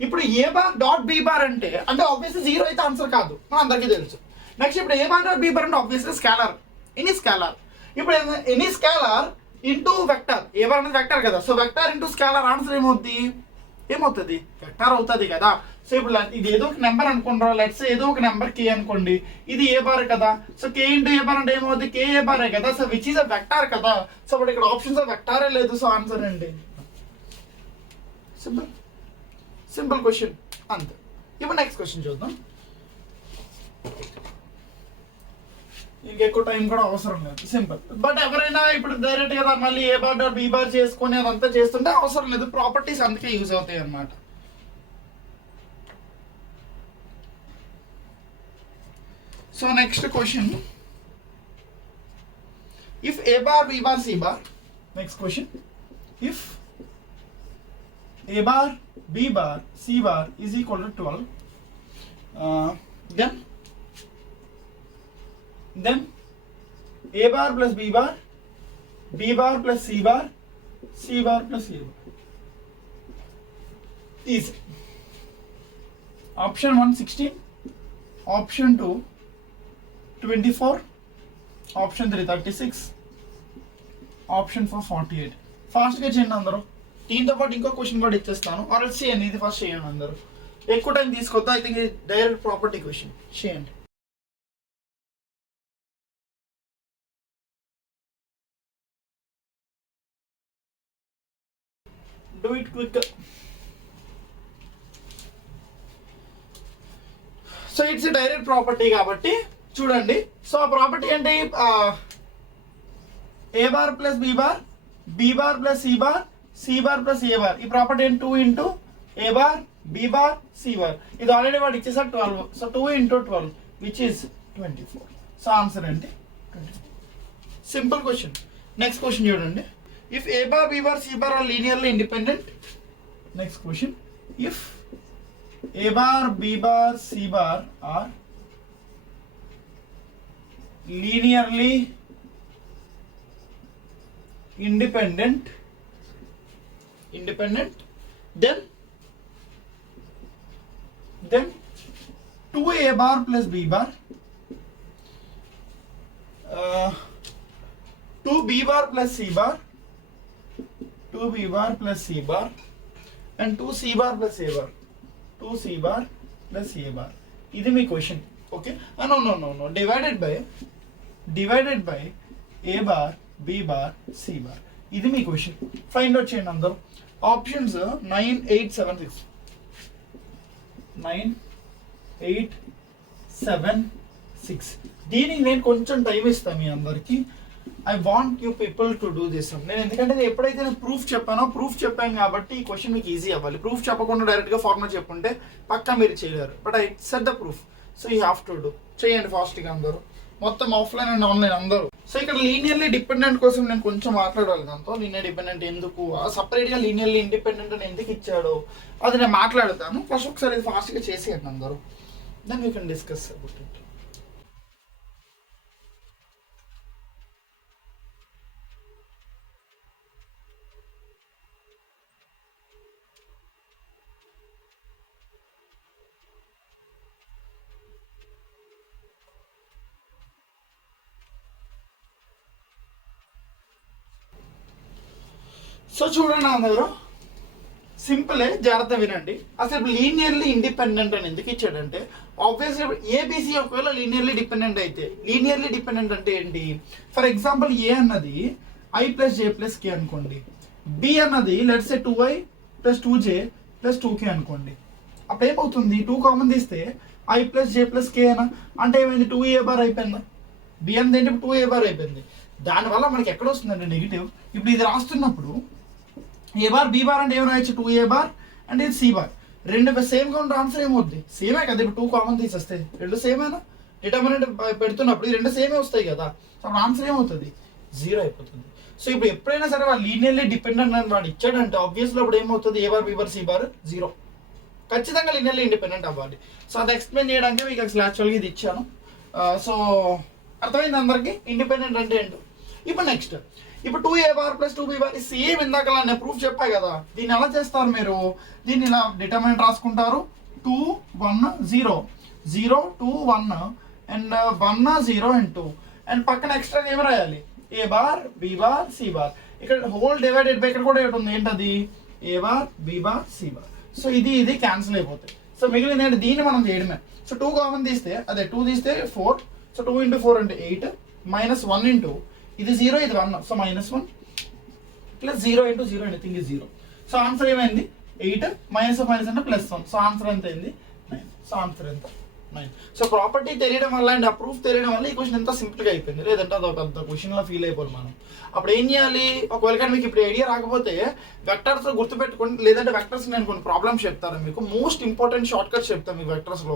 ఇప్పుడు A bar dot B bar అంటే ఆబ్వియస్లీ 0 అయితే ఆన్సర్ కాదు, మన అందరికీ తెలుసు. నెక్స్ట్ ఇప్పుడు A bar dot B bar అంటే ఆబ్వియస్లీ స్కాలర్, ఎనీ స్కాలర్. ఇప్పుడు any scholar into vector, A bar అనేది వెక్టర్ కదా. So vector into scholar, answer ఏమవుతుంది? వెక్టర్ అవుతుంది కదా. సో ఇప్పుడు ఇది ఏదో ఒక నెంబర్ అనుకుంటారు, లెట్స్ ఏదో ఒక నెంబర్ కే అనుకోండి, ఇది ఏ బార్ కదా. So K into A bar అంటే ఏమవుతుంది? కే ఏ బారే కదా. So which is a vector కదా. సో ఇప్పుడు ఇక్కడ ఆప్షన్స్ వెక్టారే లేదు, సో ఆన్సర్ ఏంటి? సింపుల్ క్వశ్చన్, అంతే. ఇప్పుడు నెక్స్ట్ క్వశ్చన్ చూద్దాం. ఇంకెక్కువ టైం కూడా అవసరం లేదు, సింపుల్. బట్ ఎవరైనా ఇప్పుడు డైరెక్ట్ గా మళ్ళీ ఏ బార్ డాట్ బి బార్ చేసుకొని అదంతా చేస్తుంటే అవసరం లేదు, ప్రాపర్టీస్ అందుకే యూజ్ అవుతాయి అన్నమాట. So next question, if a bar b bar c bar, next question, if a bar b bar c bar is equal to 12, then a bar plus b bar plus c bar plus a bar is option 1 16, option 2 24, option 3 36, option 4 48. ఫాస్ట్గా చేయండి అందరూ. దీంతో పాటు ఇంకో question కూడా ఇచ్చేస్తాను, or else చేయండి. ఇది ఫస్ట్ చేయండి అందరూ, ఎక్కువ టైం తీసుకోవద్దు. I think direct property question చేయండి. Do it quick. So it's direct property కాబట్టి చూడండి. సో ఆ ప్రాపర్టీ ఏంటి? A bar plus B bar, B bar plus C bar, C bar plus A bar. ఈ ప్రాపర్టీ ఏంటి? 2 into A bar B bar C bar. ఇది already వాడు ఇచ్చేసారు 12. So 2 into 12 which is 24. So answer ఏంటి? 24. Simple question. Next question చూడండి. If A bar B bar C bar are linearly independent. Next question, if A bar B bar C bar are linearly independent, then 2a bar plus b bar, 2b bar plus c bar, 2b bar plus c bar, and 2c bar plus a bar, 2c bar plus a bar. ఇది మీ question. Okay, no, divided by a bar, b bar, c bar. ఇది మీ question. Find out చేయండి అందరూ. Options 9, 8, 7, 6. 9, 8, 7, 6. దీనికి నేను కొంచెం time ఇస్తాను మీ అందరికి. I want you people to do this. నేను ఎందుకంటే ఎప్పుడైతే నేను ప్రూఫ్ చెప్పాను కాబట్టి ఈ క్వశ్చన్ మీకు ఈజీ అవ్వాలి. ప్రూఫ్ చెప్పకుండా డైరెక్ట్గా ఫార్ములా చెప్పుంటే పక్కా మీరు చేయలేరు. But I set the proof, so you have to do. చేయండి ఫాస్ట్గా అందరూ, మొత్తం ఆఫ్లైన్ అండ్ ఆన్లైన్ అందరూ. సో ఇక్కడ లీనియర్లీ డిపెండెంట్ కోసం నేను కొంచెం మాట్లాడాలి. దాంతో లీనియర్ డిపెండెంట్ ఎందుకు, సపరేట్గా లీనియర్లీ ఇండిపెండెంట్ అని ఎందుకు ఇచ్చాడో అది నేను మాట్లాడతాను. ఫస్ట్ ఒకసారి ఇది ఫాస్ట్గా చేసేయండి అందరూ, then you can discuss about it. So చూడండి అందరూ, సింపులే, జాగ్రత్త వినండి. అసలు లీనియర్లీ ఇండిపెండెంట్ అని ఎందుకు ఇచ్చాడంటే, ఆబ్వియస్లీ ఏబిసి ఒకవేళ లీనియర్లీ డిపెండెంట్ అయితే, లీనియర్లీ డిపెండెంట్ అంటే ఏంటి? ఫర్ ఎగ్జాంపుల్ ఏ అన్నది ఐ ప్లస్ జే ప్లస్ కే అనుకోండి, బి అన్నది let's say 2i plus 2j plus 2k అనుకోండి. అప్పుడు ఏమవుతుంది? 2 కామన్ తీస్తే ఐ ప్లస్ జే ప్లస్ కే అనా అంటే ఏమైంది? 2a బార్ అయిపోయిందా? బి అన్నది ఏంటి? 2a బార్ అయిపోయింది. దానివల్ల మనకి ఎక్కడ వస్తుందండి నెగిటివ్. ఇప్పుడు ఇది రాస్తున్నప్పుడు ఏ బార్ బి బార్ అంటే ఏమైనా రాయొచ్చు? 2a బార్ అంటే ఇది సి బార్. రెండు సేమ్గా ఉంటే ఆన్సర్ ఏమవుద్ది? సేమే కదా. ఇప్పుడు 2 కామన్ తీసేస్తే రెండు సేమేనా? డిటర్మినెంట్ పెడుతున్నప్పుడు ఈ రెండు సేమే వస్తాయి కదా. సో అప్పుడు ఆన్సర్ ఏమవుతుంది? 0 అయిపోతుంది. సో ఇప్పుడు ఎప్పుడైనా సరే వాడు లీనియర్లీ డిపెండెంట్ అని వాడు ఇచ్చాడంటే ఆబ్వియస్లీ అప్పుడు ఏమవుతుంది? A bar B bar C bar 0. ఖచ్చితంగా లీనియర్లీ ఇండిపెండెంట్ అవ్వాలి. సో అది ఎక్స్ప్లెయిన్ చేయడానికి మీకు అసలు యాక్చువల్గా ఇది ఇచ్చాను. సో అర్థమైంది అందరికి ఇండిపెండెంట్ అంటే ఏంటో. ఇప్పుడు నెక్స్ట్, ఇప్పుడు 2a bar plus 2b bar same ఇందాక నేను ప్రూఫ్ చెప్పా కదా. దీన్ని ఎలా చేస్తారు మీరు? దీన్ని ఇలా డిటర్మినెంట్ రాసుకుంటారు. 2, 1, 0, 0, 2, 1 అండ్ 1, 0 అండ్ 2 అండ్ పక్కన ఎక్స్ట్రా ఏమి రాయాలి? A bar B bar C bar. ఇక్కడ హోల్ డివైడెడ్ బై ఇక్కడ కూడా ఏంటి ఉంది? ఏంటది? A bar B bar C bar. So ఇది క్యాన్సిల్ అయిపోతాయి. సో మిగిలింది ఏంటి? దీన్ని మనం చేయడమే. సో 2 కామన్ తీస్తే అదే 2 తీస్తే 4. సో 2 into 4 అంటే 8 మైనస్ 1 into ఇది 0 ఇది 1. So -1 plus 0 into 0 anything is 0. So answer ఏమైంది? 8 మైనస్ అంటే +1. సో ఆన్సర్ ఎంత అయింది? 9. సో ఆన్సర్ ఎంత? 9. సో ప్రాపర్టీ తెలియడం వల్ల అండ్ ఆ ప్రూఫ్ తెలియడం వల్ల ఈ క్వశ్చన్ ఎంత సింపుల్గా అయిపోయింది. లేదంటే అదొక పెద్ద క్వశ్చన్లో ఫీల్ అయిపోవాలి మనం. అప్పుడు ఏం చేయాలి? ఒకవేళ కానీ మీకు ఇప్పుడు ఐడియా రాకపోతే వెక్టర్స్లో గుర్తుపెట్టుకోండి. లేదంటే వెక్టర్స్ నేను కొన్ని ప్రాబ్లమ్స్ చెప్తాను మీకు. మోస్ట్ ఇంపార్టెంట్ షార్ట్ కట్స్ చెప్తాను మీకు వెక్టర్స్లో.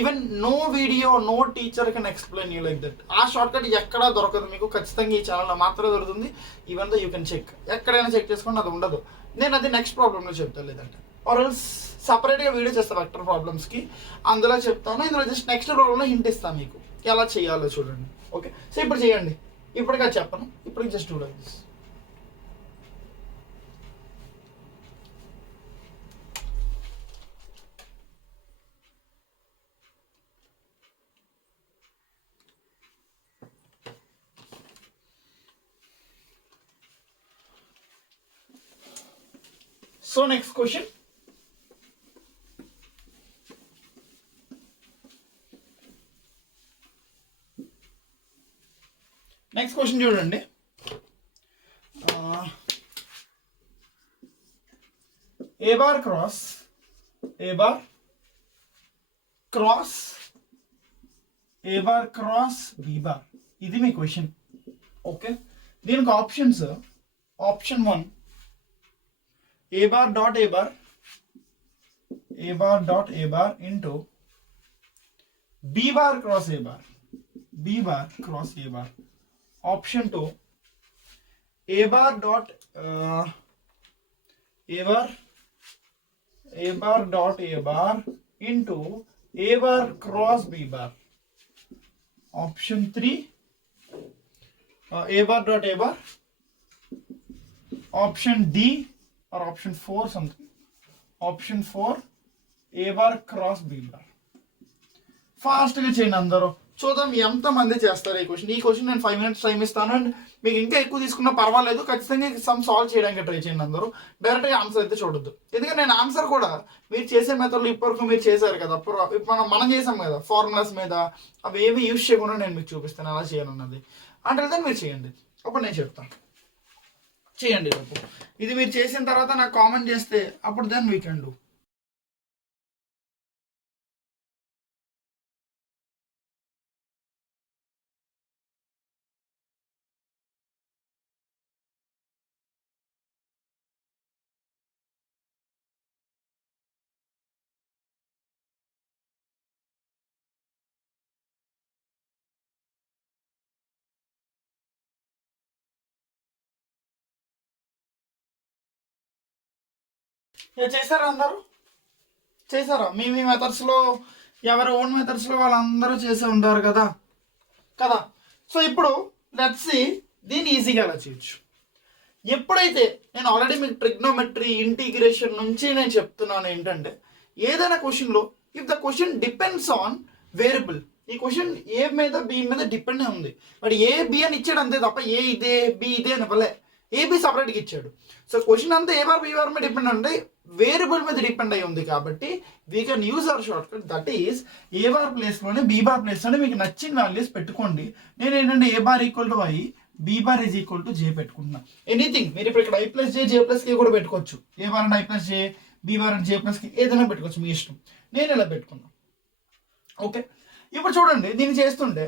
Even no video no teacher can explain you like that. ఆ షార్ట్ కట్ ఎక్కడా దొరకదు మీకు. ఖచ్చితంగా ఈ ఛానల్లో మాత్రమే దొరుకుతుంది. Even though you can check, ఎక్కడైనా చెక్ చేసుకోండి, అది ఉండదు. నేను అది నెక్స్ట్ ప్రాబ్లంలో చెప్తాను. లేదంటే ఆర్ఎల్స్ సపరేట్గా వీడియో చేస్తాను వెక్టర్ ప్రాబ్లమ్స్కి, అందులో చెప్తాను. ఇందులో జస్ట్ నెక్స్ట్ ప్రాబ్లంలో హింట్ ఇస్తాను మీకు ఎలా చేయాలో చూడండి. ఓకే, సో ఇప్పుడు చేయండి. ఇప్పటికా చెప్పను, ఇప్పుడు just do like this. So next question. Next question చూడండి. A bar cross B bar, ఇది మీ క్వశ్చన్. ఓకే, దీనికి options, option 1 A bar dot A bar into B bar cross A bar. Option 2 a bar dot a bar into a bar cross b bar. Option 3 a bar dot a bar option D or option 4 something. Option 4 A bar cross B bar. ఫాస్ట్గా చేయండి అందరూ, చూద్దాం ఎంతమంది చేస్తారు ఈ question నేను 5 minutes time ఇస్తాను. And మీకు ఇంకా ఎక్కువ తీసుకున్నా పర్వాలేదు, ఖచ్చితంగా సమ్ సాల్వ్ చేయడానికి ట్రై చేయండి అందరూ. డైరెక్ట్గా ఆన్సర్ అయితే చూడొద్దు, ఎందుకంటే నేను ఆన్సర్ కూడా మీరు చేసే మెథడ్లు ఇప్పటివరకు మీరు చేశారు కదా, మనం చేసాం కదా ఫార్ములాస్ మీద, అవి ఏవి యూజ్ చేయకుండా నేను మీకు చూపిస్తాను ఎలా చేయాలన్నది. అంటే దాన్ని మీరు చేయండి, అప్పుడు నేను చెప్తాను. చేయండి ఇది మీరు చేసిన తర్వాత నాకు కామెంట్ చేస్తే అప్పుడు దాన్ని వీ కెన్ డూ. చేశారా అందరూ? చేశారా? మీ మెథడ్స్లో ఎవరి ఓన్ మెథడ్స్లో వాళ్ళందరూ చేసే ఉంటారు కదా కదా. సో ఇప్పుడు లెట్స్ సీ దీన్ని ఈజీగా ఎలా చేయొచ్చు. ఎప్పుడైతే నేను ఆల్రెడీ మీకు ట్రిగ్నోమెట్రీ ఇంటిగ్రేషన్ నుంచి నేను చెప్తున్నాను ఏంటంటే, ఏదైనా క్వశ్చన్లో if the question depends on variable, ఈ క్వశ్చన్ ఏ మీద బి మీద డిపెండ్ ఉంది, బట్ ఏ బి అని ఇచ్చాడు అంతే తప్ప ఏ ఇదే బి ఇదే అని ఇవ్వలే, ఏబి సపరేట్గా ఇచ్చాడు. సో క్వశ్చన్ అంతా ఏ బార్ బి బార్ మీద డిపెండ్ అంటే వేరియబుల్ మీద డిపెండ్ అయి ఉంది కాబట్టి we can use our short cut, that is A bar ప్లేస్లోనే బి బార్ ప్లేస్లోనే మీకు నచ్చిన వాల్యూస్ పెట్టుకోండి. నేను ఏంటంటే A bar equal to I, B bar is equal to J పెట్టుకుంటున్నా. ఎనీథింగ్ మీరు ఇప్పుడు ఇక్కడ I plus J, J plus K కూడా పెట్టుకోవచ్చు. ఏ బార్ అంటే I plus J, B bar అంటే జే ప్లస్ కే, ఏదైనా పెట్టుకోవచ్చు మీ ఇష్టం. నేను ఇలా పెట్టుకున్నా. ఓకే, ఇప్పుడు చూడండి దీన్ని చేస్తుంటే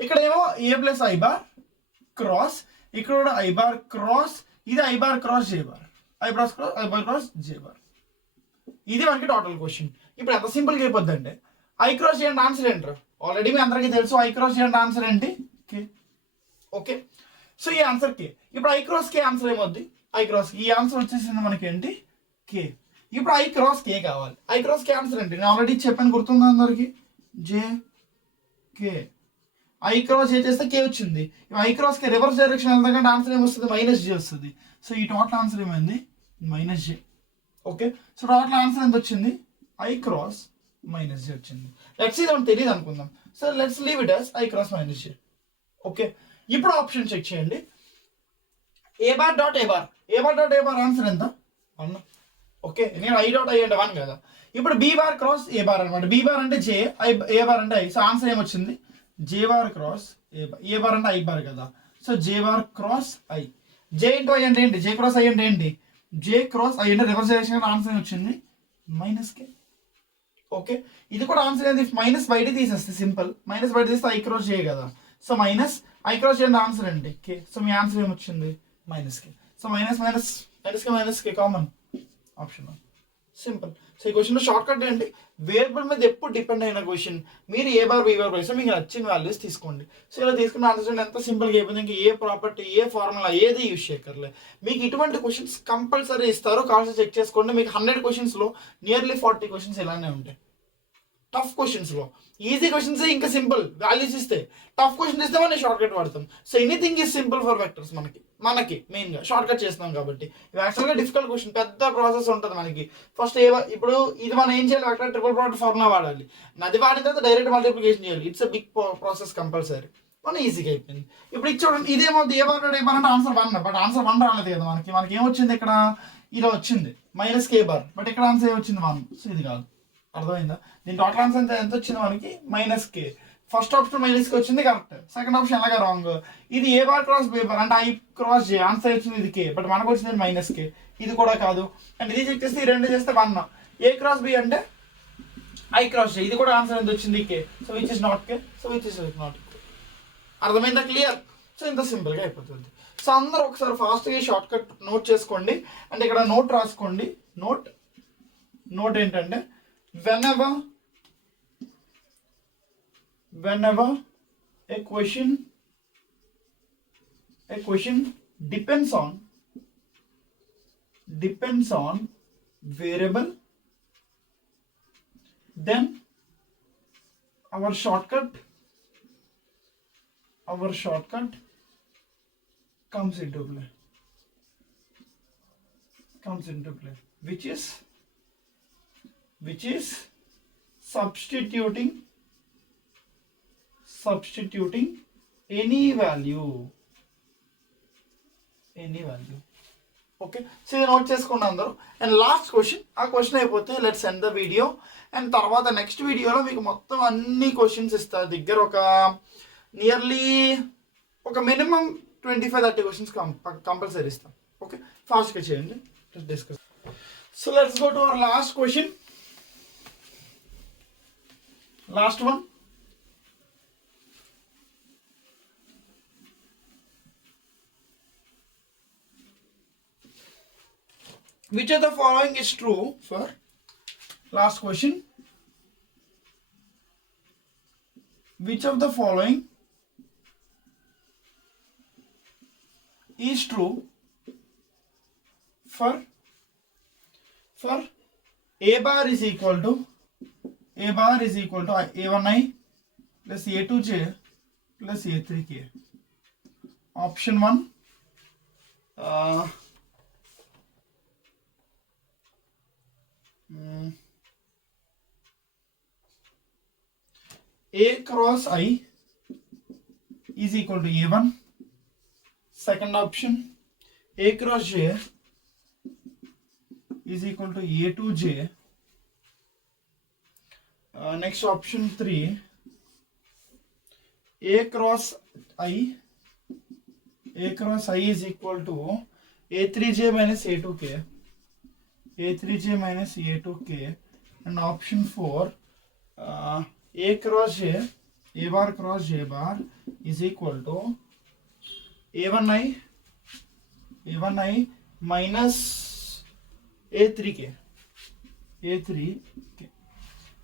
ఇక్కడ ఏమో ఏ ప్లస్ ఐ బార్ క్రాస్, ఇక్కడ కూడా ఐ బార్ క్రాస్, ఇది I bar cross J bar, I bar cross J bar. ఇది మనకి టోటల్ క్వశ్చన్. ఇప్పుడు ఎంత సింపుల్గా అయిపోద్ది అంటే ఐ క్రాస్ చేయండి ఆన్సర్ ఏంటారు, ఆల్రెడీ మీ అందరికీ తెలుసు ఐ క్రాస్ చేయండి ఆన్సర్ ఏంటి కే. ఓకే, సో ఈ ఆన్సర్ కే. ఇప్పుడు ఐ క్రాస్ కే ఆన్సర్ ఏమవుద్ది, ఐ క్రాస్ ఈ ఆన్సర్ వచ్చేసింది మనకి ఏంటి కే. ఇప్పుడు ఐ క్రాస్ కే కావాలి. ఐ క్రాస్ కే ఆన్సర్ ఏంటి నేను ఆల్రెడీ చెప్పాను, గుర్తుందా అందరికి, జే కే. ఐ క్రాస్ జే చేస్తే కే వచ్చింది. I cross K reverse direction వెళ్తాకంటే ఆన్సర్ ఏమొస్తుంది, మైనస్ జే వస్తుంది. సో ఈ టోటల్ ఆన్సర్ ఏమైంది, minus J. Okay, so total answer ఎంత వచ్చింది, ఐ క్రాస్ మైనస్ జే వచ్చింది. లెట్స్ ఇది మనకు తెలియదు అనుకుందాం. So let's leave it as I cross minus J. Okay, ఇప్పుడు ఆప్షన్ చెక్ చేయండి. A bar dot A bar, A bar dot A bar answer ఎంత 1. ఓకే, నేను ఐ డాట్ ఐ అంటే 1 కదా. ఇప్పుడు B bar cross A bar అనమాట. B bar అంటే జే, I A bar అంటే ఐ. సో ఆన్సర్ ఏమొచ్చింది, జే bar cross A bar. A bar అంటే ఐ బార్ కదా. So J bar cross I. J into I అంటే ఏంటి, జే క్రాస్ ఐ అంటే ఏంటి, జే క్రాస్ ఐ అంటే రివర్స్ డైరెక్షన్. ఆన్సర్ వచ్చింది మైనస్ కే. ఓకే, ఇది కూడా ఆన్సర్ ఏంటి, మైనస్ బయట తీసేస్తే సింపుల్, మైనస్ బయట తీస్తే ఐ క్రాస్ జే కదా. సో మైనస్ ఐ క్రాస్ చేయండి ఆన్సర్ ఏంటి కే. సో మీ ఆన్సర్ ఏమొచ్చింది minus K. So minus minus minus కే కామన్, ఆప్షన్ 1 సింపుల్. సో ఈ క్వశ్చన్లో షార్ట్ కట్ ఏంటి, వేరియబుల్ మీద ఎప్పుడు డిపెండ్ అయిన క్వశ్చన్ మీరు ఏ బార్ బి బార్ ప్లేస్ మీకు నచ్చిన వాల్యూస్ తీసుకోండి. సో ఇలా తీసుకున్న ఆన్సర్ ఎంత సింపుల్గా అయిపోయింది. ఇంకా ఏ ప్రాపర్టీ ఏ ఫార్ములా ఏది యూజ్ చేయక్కర్లే. మీకు ఇటువంటి క్వశ్చన్స్ కంపల్సరీ ఇస్తారు, కాల్స్ చెక్ చేసుకోండి. మీకు 100 క్వశ్చన్స్లో నియర్లీ 40 క్వశ్చన్స్ ఇలానే ఉంటాయి. టఫ్ క్వశ్చన్స్లో ఈజీ క్వశ్చన్స్ ఇంకా సింపుల్ వాల్యూస్ ఇస్తే, టఫ్ క్వశ్చన్ ఇస్తే మనం షార్ట్ కట్ వాడతాం. So anything is simple for vectors. మనకి మెయిన్గా షార్ట్ కట్ చేస్తున్నాం కాబట్టి. ఇవి యాక్చువల్గా డిఫికల్ట్ క్వశ్చన్, పెద్ద ప్రాసెస్ ఉంటుంది మనకి. ఫస్ట్ ఇప్పుడు ఇది మనం ఏం చేయాలి, వెక్టర్ ట్రిపుల్ ప్రోడక్ట్ ఫార్ములా వాడాలి. అది వాడిన తర్వాత డైరెక్ట్ మల్టిప్లికేషన్ చేయాలి. It's a big process compulsory. మన ఈజీగా అయిపోయింది. ఇప్పుడు ఇది చూడండి, ఇదేమవుతుంది ఏ బార్ ఏ బార్ అంటే ఆన్సర్ 1, బట్ ఆన్సర్ 1 రాలేదు కదా మనకి ఏమొచ్చింది ఇక్కడ, ఇలా వచ్చింది మైనస్ కే బార్, బట్ ఇక్కడ ఆన్సర్ ఏమొచ్చింది 1. సో ఇది కాదు, అర్థమైందా. దీని టోటల్ ఆన్సర్ ఎంత వచ్చింది మనకి మైనస్ కే. ఫస్ట్ ఆప్షన్ మైనస్ కి వచ్చింది కరెక్ట్, సెకండ్ ఆప్షన్ ఎలాగా రాంగ్. ఇది ఏ బార్ క్రాస్ బి బార్ అంటే ఐ క్రాస్ జే, ఆన్సర్ వచ్చింది ఇది కే, బట్ మనకు వచ్చింది మైనస్ కే. ఇది కూడా కాదు. అండ్ ఇది చెక్ చేస్తే ఈ రెండు చేస్తే 1. ఏ క్రాస్ బి అంటే ఐ క్రాస్ జే, ఇది కూడా ఆన్సర్ ఎంత వచ్చింది K. So which is not K, so which is not K. అర్థమైందా, క్లియర్. సో ఇంత సింపుల్గా అయిపోతుంది. సో అందరూ ఒకసారి ఫాస్ట్గా షార్ట్ కట్ నోట్ చేసుకోండి. అంటే ఇక్కడ నోట్ రాసుకోండి. నోట్ ఏంటంటే whenever a question depends on variable, then our shortcut comes into play. comes into play, which is substituting any value. Okay, so ఇది నోట్ చేసుకోండి అందరూ. అండ్ లాస్ట్ క్వశ్చన్, ఆ question అయిపోతే let's end the video. And తర్వాత next వీడియోలో మీకు మొత్తం అన్ని క్వశ్చన్స్ ఇస్తారు దగ్గర ఒక నియర్లీ ఒక మినిమం 25-30 క్వశ్చన్స్ కంపల్సరీ ఇస్తాం. ఓకే, ఫాస్ట్గా చేయండి, discuss. So let's go to our last question. Last one. Which of the following is true for last question? Which of the following is true for a bar is equal to a1i plus a2j plus a3k? Option 1, A cross I is equal to A1. Second option, A cross J is equal to A2J. Next option 3, A cross I is equal to A3J minus A2K. A3J minus A2K. And option 4, A cross J, A bar cross J bar is equal to A1i minus A3K.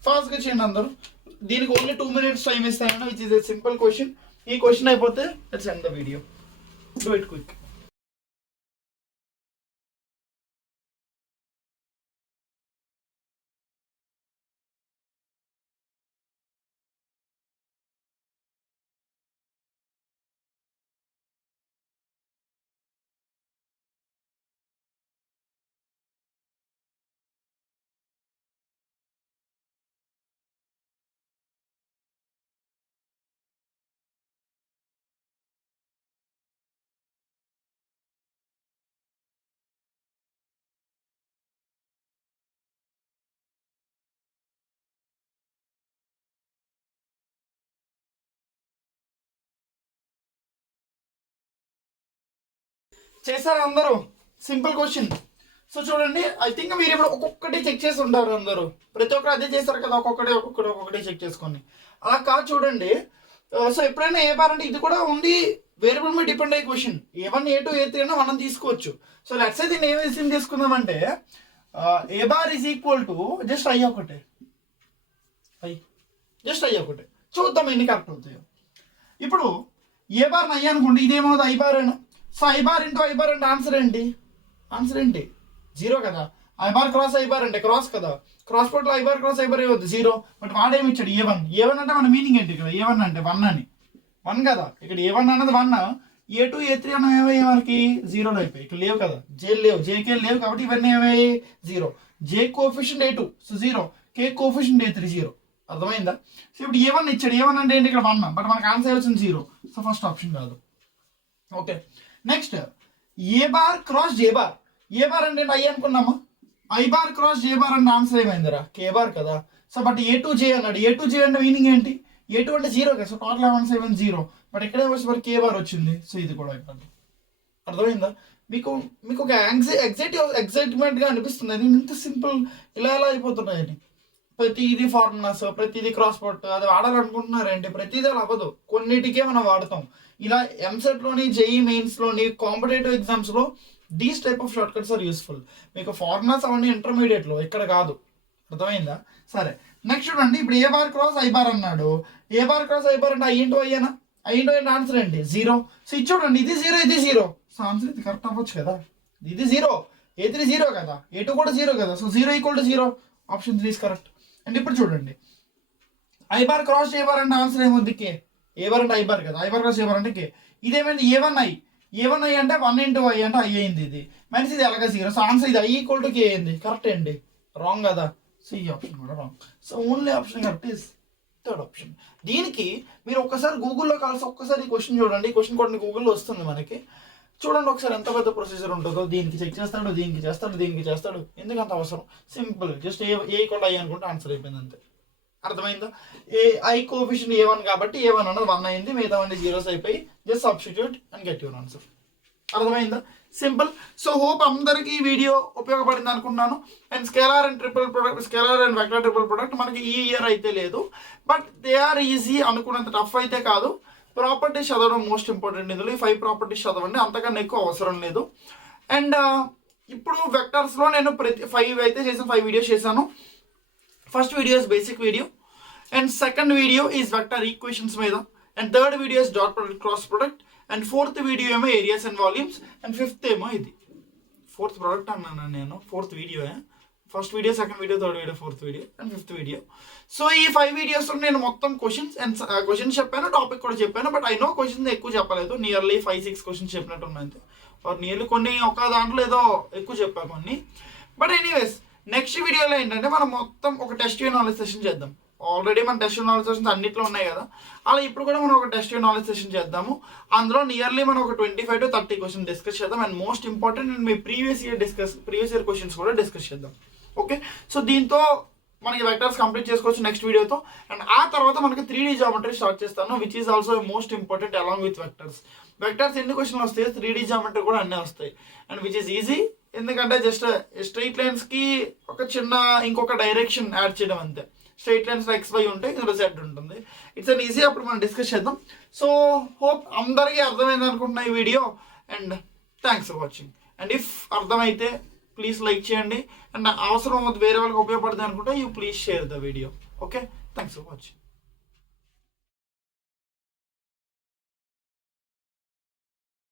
ఫాస్ట్గా చేయండి అందరూ. దీనికి only 2 minutes time ఇస్తాను, which is a simple question. ఈ question అయిపోతే let's end the video. Do it quick. చేశారు అందరూ? Simple question. So చూడండి, ఐ థింక్ మీరు ఇప్పుడు ఒక్కొక్కటి చెక్ చేసి ఉంటారు అందరూ. ప్రతి ఒక్కరు అదే చేస్తారు కదా, ఒక్కొక్కటి చెక్ చేసుకొని. అలా కాదు చూడండి. సో ఎప్పుడైనా ఏ బార్ అంటే ఇది కూడా ఉంది వేరియబుల్ మీద డిపెండ్ అయ్యే క్వశ్చన్. A1 A2 A3 అయినా మనం తీసుకోవచ్చు. సో లెట్స్ సే దీన్ని ఏం అస్యూమ్ చేసుకుందామంటే A bar is equal to just I ఒకటే. చూద్దాం ఎన్ని కరెక్ట్ అవుతాయో. ఇప్పుడు ఏ బార్ ఐ అనుకోండి, ఇదేమవుతుంది ఐ బార్ అయినా. So I bar into I bar అంటే ఆన్సర్ ఏంటి? 0 కదా. I bar cross I bar అంటే క్రాస్ కదా. క్రాస్ పోర్ట్లో I bar cross I bar ఏమవుతుంది? 0. బట్ వాడేమి ఇచ్చాడు? A1 అంటే మన మీనింగ్ ఏంటి ఇక్కడ? A1 అంటే 1 అని. 1 కదా ఇక్కడ. A1 అన్నది 1. A2 A3 అన్న ఏమయ్యే మనకి 0లో అయిపోయి. ఇక్కడ లేవు కదా, జేలు లేవు, జేకే లేవు, కాబట్టి ఇవన్నీ ఏమయ్యాయి 0. జే కోఎఫిషియంట్ A2 సో 0, కే కోఎఫిషియంట్ A3 0. అర్థమైందా? సో ఇప్పుడు A1 ఇచ్చాడు. A1 అంటే ఏంటి? ఇక్కడ 1. బట్ మనకు ఆన్సర్ వచ్చింది 0. సో ఫస్ట్ ఆప్షన్ కాదు. Okay, next A bar cross J bar. A bar అంటే ఐ అనుకున్నామా? I bar cross J bar అంటే ఆన్సర్ ఏమైందిరా? కే బార్ కదా. సో బట్ A2J అన్నాడు. A2J అంటే మీనింగ్ ఏంటి? A2 అంటే 0 కదా. సో టోటల్ ఆన్సర్ ఏమైంది 0. బట్ ఎక్కడే వచ్చి మరి కే బార్ వచ్చింది. సో ఇది కూడా అయిపోయింది. అర్థమైందా? మీకు ఒక ఎగ్జైట్మెంట్గా అనిపిస్తుంది అది ఇంత సింపుల్ ఇలా ఎలా అయిపోతున్నాయని. ప్రతిదీ ఫార్ములాస్, ప్రతిదీ క్రాస్ పోర్ట్ అది వాడాలనుకుంటున్నారంటే ప్రతిదీ అలా అవ్వదు. కొన్నిటికే మనం వాడతాం. ఇలా ఎంసెట్లోని, జేఈ మెయిన్స్లోని, కాంపిటేటివ్ ఎగ్జామ్స్లో these type of shortcuts are useful. మీకు ఫార్ములాస్ అవన్నీ ఇంటర్మీడియట్లో, ఇక్కడ కాదు. అర్థమైందా? సరే, నెక్స్ట్ చూడండి. ఇప్పుడు A bar cross I bar అన్నాడు. A bar cross I bar అంటే ఐ ఇంటూ ఐ అనా? ఐ ఇంటూ ఐ ఆన్సర్ ఏంటి? 0. సో ఇది చూడండి, ఇది 0 ఇది 0. సో ఆన్సర్ ఇది కరెక్ట్ అవ్వచ్చు కదా. ఇది 0, A3 0 కదా, A2 కూడా 0 కదా. So 0 = 0. Option 3 is correct. And ఇప్పుడు చూడండి, I bar cross A bar అంటే ఆన్సర్ ఏమవుద్ది? కే. ఏ బార్ అంటే ఐ బార్ కదా, I bar cross A bar అంటే కే. ఇదేమైంది? A1i అంటే 1 × I అంటే I అయింది ఇది. మైనస్ ఇది ఎలాగ 0. సో ఆన్సర్ ఇది I = K అయింది. కరెక్ట్ అండి. రాంగ్ కదా. సి ఆప్షన్ కూడా wrong. So only option correct is third option. దీనికి మీరు ఒక్కసారి గూగుల్లో కలిసి ఒక్కసారి ఈ క్వశ్చన్ చూడండి. ఈ క్వశ్చన్ కూడా గూగుల్లో వస్తుంది మనకి. చూడండి ఒకసారి ఎంత పెద్ద ప్రొసీజర్ ఉంటుందో. దీనికి చెక్ చేస్తాడు, దీనికి చేస్తాడు, దీనికి చేస్తాడు. ఎందుకు అంత అవసరం? సింపుల్, జస్ట్ ఏ = I అనుకుంటే ఆన్సర్ అయిపోయింది అంతే. అర్థమైందా? I కోఎఫిషియంట్ A1 కాబట్టి A1 అన్నది 1 అయింది, మిగతా అన్ని జీరోస్ అయిపోయి. Just substitute and get your answer. అర్థమైందా? సింపుల్. సో హోప్ అందరికీ ఈ వీడియో ఉపయోగపడింది అనుకున్నాను. And scalar and vector triple product మనకి ఈ ఇయర్ అయితే లేదు, బట్ దే ఆర్ ఈజీ. అనుకున్నంత టఫ్ అయితే కాదు. ప్రాపర్టీస్ చదవడం మోస్ట్ ఇంపార్టెంట్. ఇందులో ఈ 5 ప్రాపర్టీస్ చదవండి, అంతకన్నా ఎక్కువ అవసరం లేదు. అండ్ ఇప్పుడు వెక్టర్స్లో నేను ప్రతి 5 అయితే చేశాను, 5 వీడియోస్ చేశాను. First video is basic video, and second video is vector equations మీద, and third video is dot product, cross product, and fourth video ఏమో areas and volumes, and fifth ఏమో ఇది ఫోర్త్ ప్రోడక్ట్ అన్నాను నేను. Fourth video, first video, second video, third video, fourth video, and fifth video. So ఈ 5 వీడియోస్లో నేను మొత్తం questions చెప్పాను, టాపిక్ కూడా చెప్పాను. బట్ ఐ నో క్వశ్చన్స్ ఎక్కువ చెప్పలేదు. నియర్లీ 5-6 క్వశ్చన్స్ చెప్పినట్టు ఉన్నాయి అంతే. నియర్లీ కొన్ని ఒక దాంట్లో ఏదో ఎక్కువ చెప్పాను కొన్ని. బట్ ఎనీవేస్ నెక్స్ట్ వీడియోలో ఏంటంటే మనం మొత్తం ఒక టెస్ట్ నాలెడ్జ్ సెషన్ చేద్దాం. ఆల్రెడీ మన టెస్ట్ నాలెడ్జ్ సెషన్స్ అన్నిట్లో ఉన్నాయి కదా, అలా ఇప్పుడు కూడా మనం ఒక టెస్ట్ నాలెడ్జ్ సెషన్ చేద్దాము. అందులో నియర్లీ మనం ఒక 25 to 30 క్వశ్చన్ డిస్కస్ చేద్దాం. And most important and me previous year questions కూడా డిస్కస్ చేద్దాం. ఓకే, సో దీంతో మనకి వెక్టర్స్ కంప్లీట్ చేసుకోవచ్చు నెక్స్ట్ వీడియోతో. అండ్ ఆ తర్వాత మనకి 3D జామెట్రీ స్టార్ట్ చేస్తాను, which is also most important along with vectors ఎన్ని క్వశ్చన్లు వస్తాయి, 3D జామెట్రీ కూడా అన్నీ వస్తాయి. అండ్ విచ్ ఈస్ ఈజీ, ఎందుకంటే జస్ట్ స్ట్రైట్ లైన్స్కి ఒక చిన్న ఇంకొక డైరెక్షన్ యాడ్ చేయడం అంతే. స్ట్రైట్ లైన్స్ XY ఉంటాయి, ఇందులో Z ఉంటుంది. It's an easy. అప్పుడు మనం డిస్కస్ చేద్దాం. సో హోప్ అందరికీ అర్థమైంది అనుకుంటున్నా ఈ video. And thanks for watching. And if అర్థమైతే ప్లీజ్ లైక్ చేయండి. అండ్ అవసరం వేరే వాళ్ళకి ఉపయోగపడుతుంది అనుకుంటే you please share the video. Okay, thanks for watching.